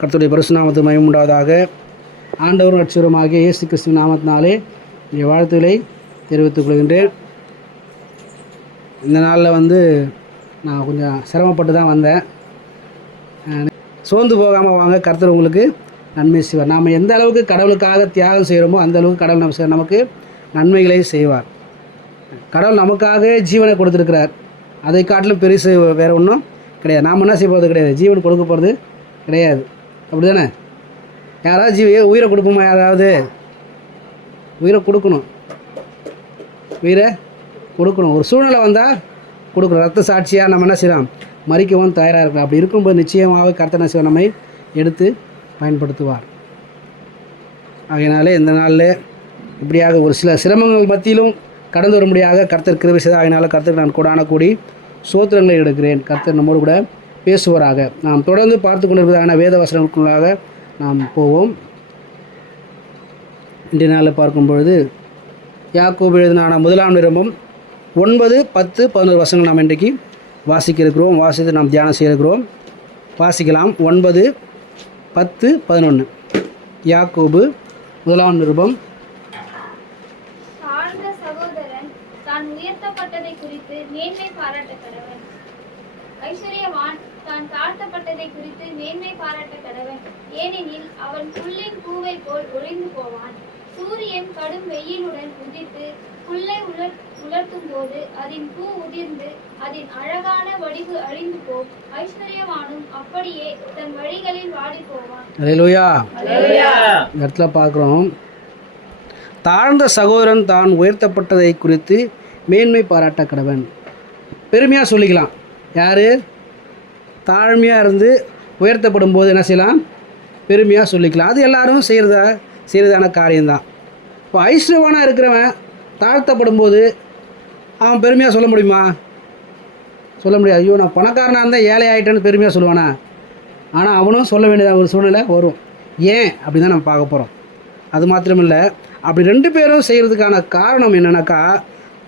கர்த்தருடைய பரிசுத்த நாமத்துக்கு மகிமை உண்டாவதாக. ஆண்டவரும் ரட்சகருமாகிய இயேசு கிறிஸ்துவின் நாமத்தினாலே இந்த வாழ்த்துக்களை தெரிவித்துக் கொள்கின்றேன். இந்த நாளில் நான் கொஞ்சம் சிரமப்பட்டு தான் வந்தேன். சோர்ந்து போகாமல் வாங்க, கர்த்தர் உங்களுக்கு நன்மை செய்வார். நாம் எந்த அளவுக்கு கடவுளுக்காக தியாகம் செய்கிறோமோ அந்த அளவுக்கு கடவுள் நமக்கு நன்மைகளை செய்வார். கடவுள் நமக்காக ஜீவனை கொடுத்துருக்கிறார். அதை காட்டிலும் பெருசு வேறு ஒன்றும் கிடையாது. நாம் என்ன செய்ய போகிறது கிடையாது, ஜீவன் கொடுக்க போகிறது கிடையாது. அப்படி தானே? யாராவது உயிரை கொடுப்போமா? யாராவது உயிரை கொடுக்கணும், உயிரை கொடுக்கணும். ஒரு சூழ்நிலை வந்தால் கொடுக்கணும். ரத்த சாட்சியாக நம்ம என்ன செய்யலாம், மறிக்கவும் தயாராக இருக்கலாம். அப்படி இருக்கும்போது நிச்சயமாக கர்த்தர் என்ன செய்வார், நம்மை எடுத்து பயன்படுத்துவார். ஆகையினாலே இந்த நாளில் இப்படியாக ஒரு சில சிரமங்கள் மத்தியிலும் கடந்து வரும்படியாக கர்த்தர் கிருபை செய்தார். ஆகையினால கர்த்தருக்கு நான் கூடான கூடி சோத்திரங்களை எடுக்கிறேன். கர்த்தர் நம்மோடு கூட பேசுவாராக. நாம் தொடர்ந்து பார்த்து கொண்டிருக்கிறதான வேத வசனங்களுக்குள்ளாக நாம் போவோம். இன்றைய நாளில் பார்க்கும் பொழுது யாக்கோபு எழுதினான 1 நிருபம் 9, 10, 11 வசனங்கள் நாம் இன்றைக்கு வாசிக்க இருக்கிறோம். வாசித்து நாம் தியானம் செய்ய இருக்கிறோம். வாசிக்கலாம். 9, 10, 11. யாக்கோபு 1 நிருபம். ஐஸ்வர்யவான் தான் தாழ்த்தப்பட்டதை குறித்து மேன்மை பாராட்ட கடவன். ஏனெனில் அவன் புல்லின் பூவை போல் ஒளிந்து போவான். சூரியன் கடும் வெயிலுடன் உதித்து புல்லை உலர்த்தும் போது அதன் பூ உதிர்ந்து அதன் அழகான வடிவு அழிந்து போம். ஐஸ்வர்யவானும் அப்படியே தன் வழிகளில் வாடி போவான். அல்லேலூயா. இந்த இடத்துல பார்க்குறோம், தாழ்ந்த சகோதரன் தான் உயர்த்தப்பட்டதை குறித்து மேன்மை பாராட்ட கடவன். பெருமையாக சொல்லிக்கலாம். யார் தாழ்மையாக இருந்து உயர்த்தப்படும் போது என்ன செய்யலாம், பெருமையாக சொல்லிக்கலாம். அது எல்லாரும் செய்கிறதான காரியம்தான். இப்போ ஐஸ்வர்யவானாக இருக்கிறவன் தாழ்த்தப்படும் போது அவன் பெருமையாக சொல்ல முடியுமா? சொல்ல முடியாது. ஐயோ, நான் பணக்காரனாக இருந்தால் ஏழை ஆகிட்டேன்னு பெருமையாக சொல்லுவானா? ஆனால் அவனும் சொல்ல வேண்டியதாக ஒரு சூழ்நிலை வரும். ஏன் அப்படி தான் நம்ம பார்க்க போகிறோம். அது மாத்திரமில்லை, அப்படி 2 பேரும் செய்கிறதுக்கான காரணம் என்னென்னாக்கா,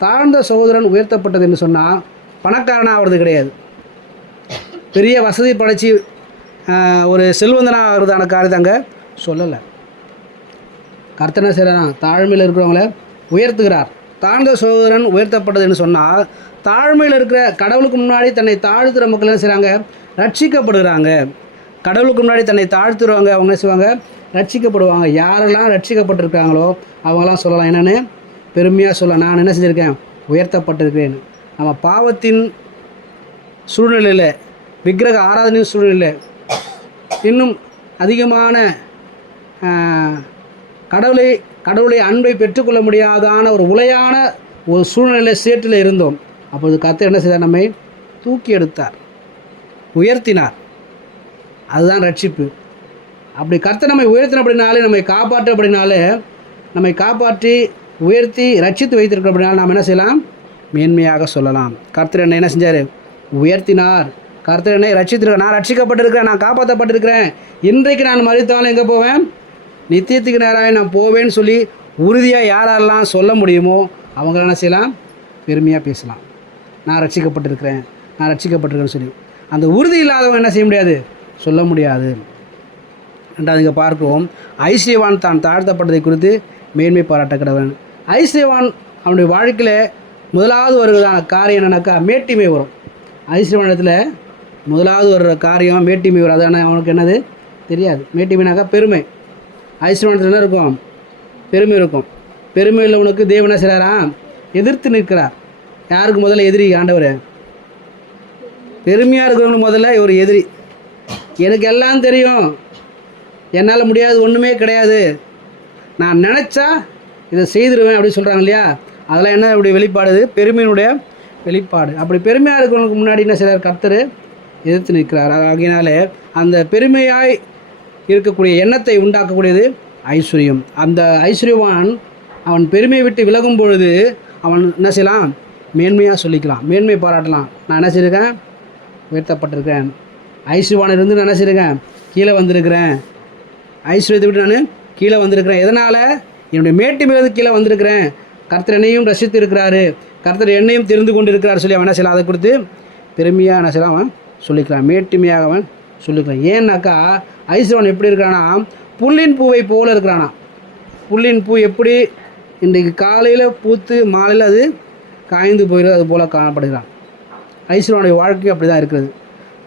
தாழ்ந்த சகோதரன் உயர்த்தப்பட்டது என்று சொன்னால் பணக்காரனாக ஆகிறது கிடையாது, பெரிய வசதி படைச்சி ஒரு செல்வந்தனாக ஆகிறதான காரியத்தை அங்கே சொல்லலை. கர்த்தர் என்ன செய்கிறான், தாழ்மையில் இருக்கிறவங்கள உயர்த்துகிறார். தாழ்ந்த சகோதரன் உயர்த்தப்பட்டதுன்னு சொன்னால் தாழ்மையில் இருக்கிற கடவுளுக்கு முன்னாடி தன்னை தாழ்த்துகிற மக்கள் என்ன செய்கிறாங்க, ரட்சிக்கப்படுகிறாங்க. கடவுளுக்கு முன்னாடி தன்னை தாழ்த்துறவங்க அவங்க என்ன செய்வாங்க, ரட்சிக்கப்படுவாங்க. யாரெல்லாம் ரட்சிக்கப்பட்டிருக்காங்களோ அவங்களாம் சொல்லலாம் என்னென்னு பெருமையாக சொல்லலாம், நான் என்ன செஞ்சுருக்கேன், உயர்த்தப்பட்டிருக்கிறேன். நம்ம பாவத்தின் சூழ்நிலையில், விக்கிரக ஆராதனையின் சூழ்நிலையில், இன்னும் அதிகமான கடவுளை அன்பை பெற்றுக்கொள்ள முடியாதான ஒரு உலையான ஒரு சூழ்நிலை சேற்றில் இருந்தோம். அப்போது கர்த்தர் என்ன செய்தார், நம்மை தூக்கி எடுத்தார், உயர்த்தினார். அதுதான் ரட்சிப்பு. அப்படி கர்த்தர் நம்மை உயர்த்தினபடினாலே, நம்மை காப்பாற்றி உயர்த்தி ரட்சித்து வைத்திருக்கிறபடினால நாம் என்ன செய்யலாம், மேன்மையாக சொல்லலாம். கர்த்தர் என்ன செஞ்சார், உயர்த்தினார். கர்த்தர் என்னை ரட்சித்திருக்க, நான் ரட்சிக்கப்பட்டிருக்கிறேன், நான் காப்பாற்றப்பட்டிருக்கிறேன். இன்றைக்கு நான் மரித்தாலும் எங்கே போவேன், நித்தியத்துக்கு நேராக நான் போவேன்னு சொல்லி உறுதியாக யாரெல்லாம் சொல்ல முடியுமோ அவங்க என்ன செய்யலாம், பெருமையாக பேசலாம். நான் ரட்சிக்கப்பட்டிருக்கிறேன்னு சொல்லி. அந்த உறுதி இல்லாதவங்க என்ன செய்ய முடியாது, சொல்ல முடியாது. ரெண்டாவது இங்கே பார்க்கவும், ஐஸ்வர்யவான் தான் தாழ்த்தப்பட்டதை குறித்து மேன்மை பாராட்ட கடவன். ஐஸ்வர்யவான் அவனுடைய வாழ்க்கையில் முதலாவது வருவதான காரியம் என்னன்னாக்கா, மேட்டிமை வரும். ஐஸ்வர்யவானத்தில் முதலாவது வர்ற காரியம் மேட்டிமை வரும். அதான அவனுக்கு என்னது தெரியாது. மேட்டிமைனாக்கா பெருமை. ஐஸ்வர்யவானத்தில் என்ன இருக்கும், பெருமை இருக்கும். பெருமை உள்ளவனுக்கு தேவன் என்ன செய்கிறாரா, எதிர்த்து நிற்கிறார். யாருக்கு முதல்ல எதிரி, ஆண்டவர். பெருமையாக இருக்கிறவனுக்கு முதல்ல ஒரு எதிரி. எனக்கு எல்லாம் தெரியும், என்னால் முடியாது ஒன்றுமே கிடையாது, நான் நினச்சா இதை செய்திருவேன் அப்படின்னு சொல்கிறாங்க இல்லையா, அதெல்லாம் என்ன இப்படி வெளிப்பாடு, பெருமையினுடைய வெளிப்பாடு. அப்படி பெருமையாக இருக்கிறவங்களுக்கு முன்னாடி என்ன செய்கிறார், கர்த்தர் எதிர்த்து நிற்கிறார். ஆகையினாலே அந்த பெருமையாய் இருக்கக்கூடிய எண்ணத்தை உண்டாக்கக்கூடியது ஐஸ்வர்யம். அந்த ஐஸ்வர்யவான் அவன் பெருமையை விட்டு விலகும் பொழுது அவன் என்ன செய்யலாம், மேன்மையாக சொல்லிக்கலாம், மேன்மை பாராட்டலாம். நான் என்ன செய்யிருக்கேன், உயர்த்தப்பட்டிருக்கேன். ஐஸ்வர்யவான் இருந்து நான் என்ன செய்யிருக்கேன், கீழே வந்திருக்கிறேன். ஐஸ்வர்யத்தை விட்டு நான் கீழே வந்திருக்கிறேன். எதனால், என்னுடைய மேட்டிமையிலிருந்து கீழே வந்திருக்கிறேன். கர்த்தர் என்னையும் ரசித்து இருக்கிறாரு, கர்த்தர் என்னையும் தெரிந்து கொண்டு இருக்கிறார் சொல்லி அவன் என்ன செய்யலாம், அதை கொடுத்து பெருமையாக என்ன செய்யலாம், அவன் சொல்லிக்கலாம், மேட்டிமையாக அவன் சொல்லிக்கலாம். ஏன்னாக்கா ஐஸ்வரன் எப்படி இருக்கிறானா புல்லின் பூவை போல் இருக்கிறானா. புல்லின் பூ எப்படி இன்றைக்கு காலையில் பூத்து மாலையில் அது காய்ந்து போயிடுது, அது போல் காணப்படுகிறான். ஐஸ்வரனுடைய வாழ்க்கை அப்படி தான் இருக்கிறது.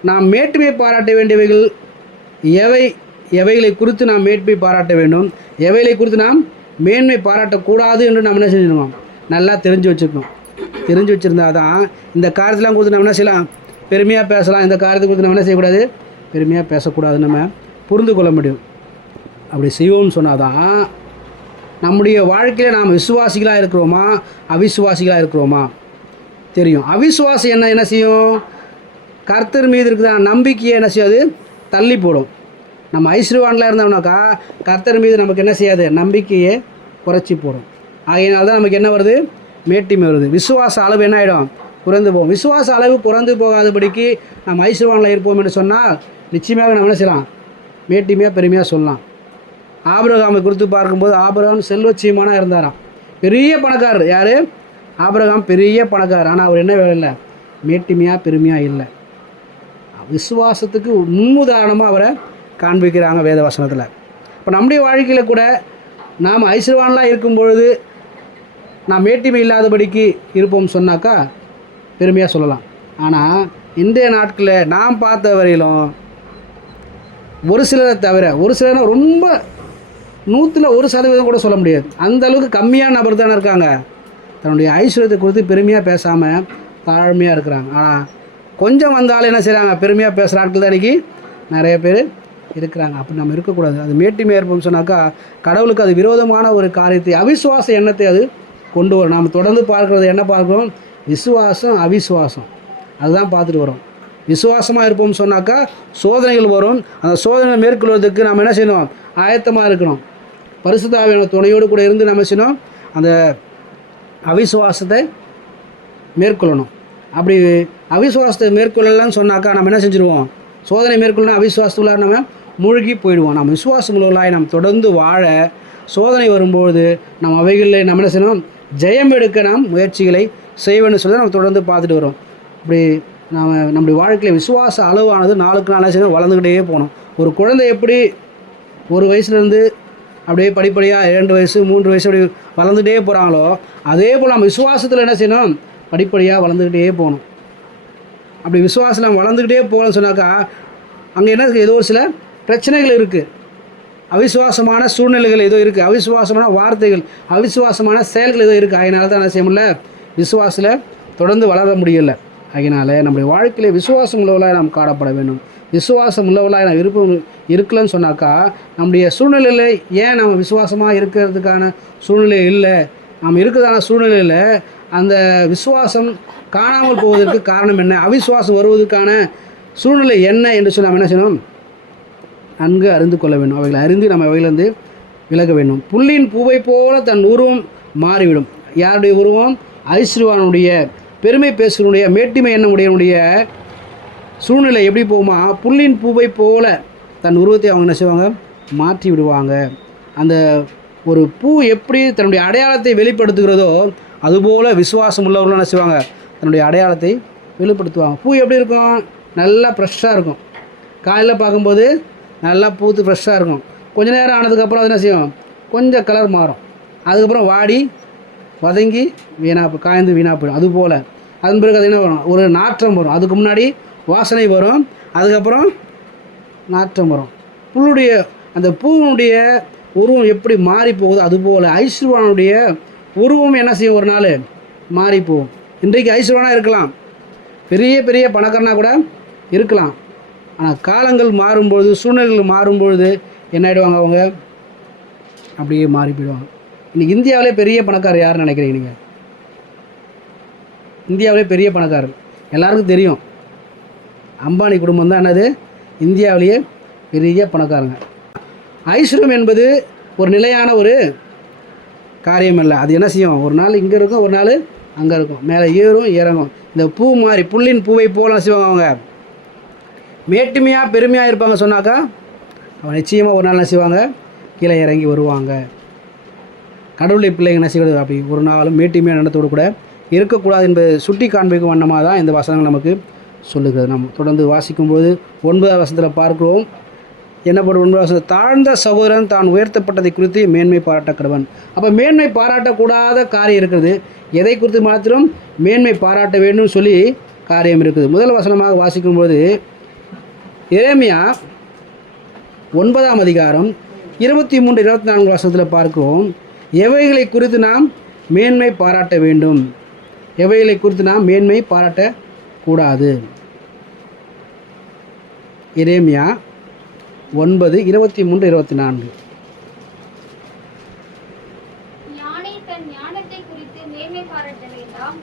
நாம் மேட்டுமை பாராட்ட வேண்டியவைகள் எவைகளை குறித்து நாம் மேன்மை பாராட்ட வேண்டும், எவைகளை குறித்து நாம் மேன்மை பாராட்டக்கூடாது என்று நாம் என்ன செஞ்சிருக்கோம், நல்லா தெரிஞ்சு வச்சுருக்கோம். தெரிஞ்சு வச்சுருந்தா தான் இந்த காரியத்தெலாம் குறித்து நம்ம என்ன செய்யலாம், பெருமையாக பேசலாம். இந்த காரியத்தை குறித்து நம்ம என்ன செய்யக்கூடாது, பெருமையாக பேசக்கூடாதுன்னு நம்ம புரிந்து கொள்ள முடியும். அப்படி செய்வோம்னு சொன்னால் தான் நம்முடைய வாழ்க்கையில் நாம் விசுவாசிகளாக இருக்கிறோமா அவிசுவாசிகளாக இருக்கிறோமா தெரியும். அவிசுவாசி என்ன செய்யும், கர்த்தர் மீது இருக்கிற நம்பிக்கையை என்ன செய்யாது, தள்ளி போடும். நம்ம ஐஸ்வர்யவான்லாம் இருந்தோம்னாக்கா கர்த்தர் மீது நமக்கு என்ன செய்யாது, நம்பிக்கையை குறைச்சி போடும். ஆகையினால தான் நமக்கு என்ன வருது, மேட்டிமை வருது. விசுவாச அளவு என்ன ஆகிடும், குறைந்து போகும். விசுவாச அளவு குறைந்து போகாதபடிக்கு நம்ம ஐஸ்வர்யவானில் இருப்போம் என்று சொன்னால் நிச்சயமாக நம்ம என்ன செய்யலாம், மேட்டிமையாக பெருமையாக சொல்லலாம். ஆபிரகாமை குறித்து பார்க்கும்போது ஆபிரகாம் செல்வச்சீமானாக இருந்தாராம், பெரிய பணக்காரர். யார், ஆபிரகாம் பெரிய பணக்காரர். ஆனால் அவர் என்ன இல்லை, மேட்டிமையாக பெருமையாக இல்லை. விசுவாசத்துக்கு முன்னுதாரணமாக அவரை காண்பிக்கிறாங்க வேத வசனத்தில். இப்போ நம்முடைய வாழ்க்கையில் கூட நாம் ஐஸ்வர்யவான்லாம் இருக்கும் பொழுது நாம் மேட்டிமை இல்லாதபடிக்கு இருப்போம் சொன்னாக்கா பெருமையாக சொல்லலாம். ஆனால் இன்றைய நாட்களில் நாம் பார்த்த வரையிலும் ஒரு சிலரை தவிர, ஒரு சிலர் ரொம்ப 100% கூட சொல்ல முடியாது, அந்த அளவுக்கு கம்மியான நபர் தானே இருக்காங்க, தன்னுடைய ஐஸ்வர்யத்தை குறித்து பெருமையாக பேசாமல் தாழ்மையாக இருக்கிறாங்க. ஆனால் கொஞ்சம் வந்தாலும் என்ன செய்கிறாங்க, பெருமையாக பேசுகிற ஆட்கள் தான் இன்றைக்கி நிறைய பேர் இருக்கிறாங்க. அப்படி நம்ம இருக்கக்கூடாது. அது மேட்டிமை ஏற்போம்னு சொன்னாக்கா கடவுளுக்கு அது விரோதமான ஒரு காரியத்தை, அவிசுவாச எண்ணத்தை அது கொண்டு வரும். நாம் தொடர்ந்து பார்க்குறது என்ன பார்க்குறோம், விசுவாசம் அவிசுவாசம் அதுதான் பார்த்துட்டு வரோம். விசுவாசமாக இருப்போம்னு சொன்னாக்கா சோதனைகள் வரும். அந்த சோதனை மேற்கொள்வதற்கு நாம் என்ன செய்யணும், ஆயத்தமாக இருக்கணும். பரிசுத்த ஆவியான துணையோடு கூட இருந்து நம்ம செய்யணும், அந்த அவிசுவாசத்தை மேற்கொள்ளணும். அப்படி அவிசுவாசத்தை மேற்கொள்ளலாம்னு சொன்னாக்கா நம்ம என்ன செஞ்சுருவோம், சோதனை மேற்கொள்ளணும் அவிசுவாசத்துக்குள்ளார நம்ம மூழ்கி போயிடுவோம். நம்ம விசுவாசம் உள்ளவர்களாய் நம்ம தொடர்ந்து வாழ சோதனை வரும்போது நம்ம அவைகளில் நம்ம என்ன செய்யணும், ஜெயம் எடுக்க நாம் முயற்சிகளை செய்வேன்னு சொல்லி நம்ம தொடர்ந்து பார்த்துட்டு வரோம். இப்படி நாம் நம்முடைய வாழ்க்கையில் விசுவாச அளவானது நாளுக்கு நாளாக செய்யணும், வளர்ந்துக்கிட்டே போகணும். ஒரு குழந்தை எப்படி ஒரு வயசுலேருந்து அப்படியே படிப்படியாக 2 வயசு 3 வயசு அப்படி வளர்ந்துகிட்டே போகிறாங்களோ அதே போல் நம்ம விசுவாசத்தில் என்ன செய்யணும், படிப்படியாக வளர்ந்துக்கிட்டே போகணும். அப்படி விசுவாசம் நம்ம வளர்ந்துக்கிட்டே போகணும்னு சொன்னாக்கா அங்கே என்ன இருக்குது, ஏதோ ஒரு சில பிரச்சனைகள் இருக்குது, அவிசுவாசமான சூழ்நிலைகள் ஏதோ இருக்குது, அவிசுவாசமான வார்த்தைகள், அவிசுவாசமான செயல்கள் ஏதோ இருக்குது. அதனால தான் என்ன செய்ய முடியல, விசுவாசில் தொடர்ந்து வளர முடியலை. அதனால் நம்முடைய வாழ்க்கையிலே விசுவாசம் உள்ளவர்களாக நாம் காணப்பட வேண்டும். விசுவாசம் உள்ளவர்களாக நாம் இருக்கலன்னு சொன்னாக்கா நம்முடைய சூழ்நிலையில் ஏன் நம்ம விசுவாசமாக இருக்கிறதுக்கான சூழ்நிலை இல்லை, நாம் இருக்கிறதான சூழ்நிலையில் அந்த விசுவாசம் காணாமல் போவதற்கு காரணம் என்ன, அவிசுவாசம் வருவதற்கான சூழ்நிலை என்ன என்று சொல்லி நம்ம என்ன செய்யணும், நன்கு அறிந்து கொள்ள வேண்டும். அவைகளை அறிந்து நம்ம அவைகளிலிருந்து விலக வேண்டும். புல்லின் பூவை போல தன் உருவம் மாறிவிடும். யாருடைய உருவம், ஐஸ்வர்யவானுடைய பெருமை பேசுவனுடைய மேட்டிமை எண்ணமுடையனுடைய சூழ்நிலை எப்படி போகுமா, புல்லின் பூவை போல தன் உருவத்தை அவங்க என்ன செய்வாங்க, மாற்றி விடுவாங்க. அந்த ஒரு பூ எப்படி தன்னுடைய அடையாளத்தை வெளிப்படுத்துகிறதோ அதுபோல் விசுவாசம் உள்ளவர்களும் என்ன செய்வாங்க, தன்னுடைய அடையாளத்தை வெளிப்படுத்துவாங்க. பூ எப்படி இருக்கும், நல்லா ஃப்ரெஷ்ஷாக இருக்கும். காலையில் பார்க்கும்போது நல்லா பூத்து ஃப்ரெஷ்ஷாக இருக்கும். கொஞ்ச நேரம் ஆனதுக்கப்புறம் அது என்ன செய்யும், கொஞ்சம் கலர் மாறும். அதுக்கப்புறம் வாடி வதங்கி காய்ந்து வீணாக போயிடும். அதுபோல் அதன் பிறகு அது என்ன வரும், ஒரு நாற்றம் வரும். அதுக்கு முன்னாடி வாசனை வரும், அதுக்கப்புறம் நாற்றம் வரும். புல்லுடைய அந்த பூவுடைய உருவம் எப்படி மாறி போகுது அதுபோல் ஐஸ்வர்யவானுடைய உருவம் என்ன செய்யும், ஒரு நாள் மாறி போகும். இன்றைக்கு ஐஸ்வர்யவானாக இருக்கலாம், பெரிய பெரிய பணக்காரனாக கூட இருக்கலாம். ஆனால் காலங்கள் மாறும்பொழுது, சூழ்நிலைகள் மாறும்பொழுது என்ன ஆகிடுவாங்க, அவங்க அப்படியே மாறி போயிடுவாங்க. இன்றைக்கி இந்தியாவிலே பெரிய பணக்காரர் யாருன்னு நினைக்கிறீங்க நீங்கள்? இந்தியாவிலே பெரிய பணக்காரர் எல்லாருக்கும் தெரியும், அம்பானி குடும்பம் தான் என்னது, இந்தியாவிலேயே பெரிய பணக்காரங்க. ஐஸ்வர்யம் என்பது ஒரு நிலையான ஒரு காரியம் இல்லை. அது என்ன செய்யும், ஒரு நாள் இங்கே இருக்கும், ஒரு நாள் அங்கே இருக்கும், மேலே ஏறும் இறங்கும். இந்த பூ மாதிரி புல்லின் பூவை போல செய்வாங்க. அவங்க மேட்டுமையாக பெருமையாக இருப்பாங்க சொன்னாக்கா அவங்க நிச்சயமாக ஒரு நாள் என்ன செய்வாங்க, கீழே இறங்கி வருவாங்க. கடவுளை பிள்ளைங்க என்ன செய்வது, அப்படி ஒரு நாளும் மேட்டுமையாக நடத்தோடு கூட இருக்கக்கூடாது என்பது சுட்டி காண்பிக்கும் வண்ணமாக தான் இந்த வசனங்கள் நமக்கு சொல்லுகிறது. நம்ம தொடர்ந்து வாசிக்கும்போது 9ஆம் வசனத்தில் பார்க்கிறோம், என்ன பண்ணுவோம்? தாழ்ந்த சகோதரன் தான் உயர்த்தப்பட்டதை குறித்து மேன்மை பாராட்ட கடவன். அப்போ மேன்மை பாராட்டக்கூடாத காரியம் இருக்குது. எதை குறித்து மாத்திரம் மேன்மை பாராட்ட வேண்டும் சொல்லி காரியம் இருக்குது. முதல் வசனமாக வாசிக்கும்போது எரேமியா 9ஆம் அதிகாரம் 23-24 வசனத்தில் பார்க்கிறோம். எவைகளை குறித்து நாம் மேன்மை பாராட்ட வேண்டும், எவைகளை குறித்து நாம் மேன்மை பாராட்டக்கூடாது. எரேமியா 9:23-24. ஞானி தன் ஞானத்தை குறித்து மேன்மை பாராட்ட வேண்டாம்,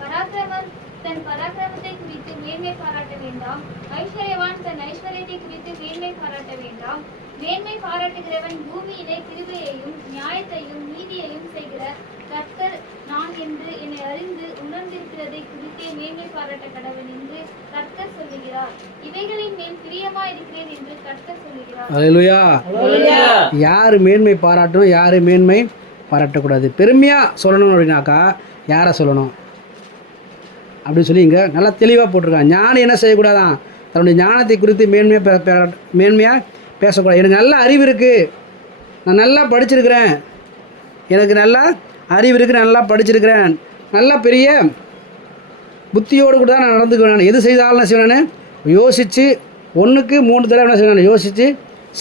பராக்கிரமன் தன் பராக்கிரமத்தை குறித்து மேன்மை பாராட்ட வேண்டாம், ஐஸ்வர்யவான் தன் ஐஸ்வர்யத்தை குறித்து மேன்மை பாராட்ட வேண்டாம். மேன்மை பாராட்டுகிறவன் பூமியிலே கிருபையையும் நியாயத்தையும் நீதியையும் செய்கிற கர்த்தர் நான் என்று என்னை அறிந்து உணர்ந்திருக்கிறதை குறித்தே மேன்மை பாராட்ட கடவன் என்று கர்த்தர் சொல்லுகிறார். இவைகளின் மேல் பிரியமா இருக்கிறேன் என்று கர்த்தர் சொல்லுகிறார். அல்லேலூயா. யார் மேன்மை பாராட்டணும், யார் மேன்மை பாராட்டக்கூடாது? பெருமையாக சொல்லணும் அப்படின்னாக்கா யாரை சொல்லணும் அப்படின்னு சொல்லி இங்கே நல்லா தெளிவாக போட்டிருக்காங்க. ஞானம் என்ன செய்யக்கூடாதான்? தன்னுடைய ஞானத்தை குறித்து மேன்மையாக பேசக்கூடாது. எனக்கு நல்ல அறிவு இருக்குது, நான் நல்லா படிச்சிருக்கிறேன், எனக்கு நல்லா அறிவு இருக்குது, நல்லா படிச்சிருக்கிறேன், நல்லா பெரிய புத்தியோடு கூட தான் நான் நடந்துக்குவேன், எது செய்தாலும் என்ன செய்வேன், யோசித்து 1க்கு 3 தடவை என்ன செய்வேன், யோசித்து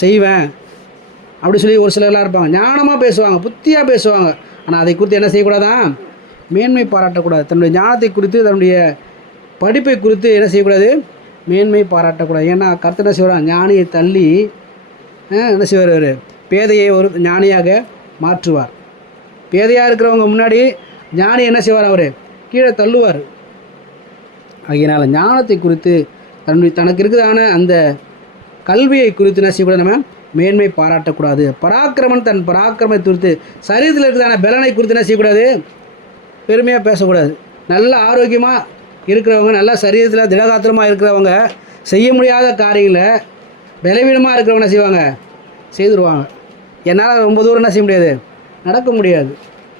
செய்வேன் அப்படி சொல்லி ஒரு சிலர்லாம் இருப்பாங்க. ஞானமாக பேசுவாங்க, புத்தியாக பேசுவாங்க. ஆனால் அதை குறித்து என்ன செய்யக்கூடாதான்? மேன்மை பாராட்டக்கூடாது. தன்னுடைய ஞானத்தை குறித்து, தன்னுடைய படிப்பை குறித்து என்ன செய்யக்கூடாது? மேன்மை பாராட்டக்கூடாது. ஏன்னா கர்த்தர் என்ன செய்வார்? ஞானியை தள்ளி என்ன செய்வார்? அவர் பேதையை ஒரு ஞானியாக மாற்றுவார். பேதையாக இருக்கிறவங்க முன்னாடி ஞானி என்ன செய்வார்? அவர் கீழே தள்ளுவார். ஆகையினால் ஞானத்தை குறித்து, தனக்கு இருக்கிறதான அந்த கல்வியை குறித்து என்ன செய்யக்கூடாது? நம்ம மேன்மை பாராட்டக்கூடாது. பராக்கிரமன் தன் பராக்கிரமத்தை குறித்து, சரீரத்தில் இருக்கிறதான பலனை குறித்து என்ன செய்யக்கூடாது? பெருமையாக பேசக்கூடாது. நல்ல ஆரோக்கியமாக இருக்கிறவங்க, நல்ல சரீரத்தில் திடகாத்திரமாக இருக்கிறவங்க செய்ய முடியாத காரியங்களை பலவீனமாக இருக்கிறவங்க என்ன செய்வாங்க? செய்துடுவாங்க. என்னால் ரொம்ப தூரம் என்ன செய்ய முடியாது, நடக்க முடியாது.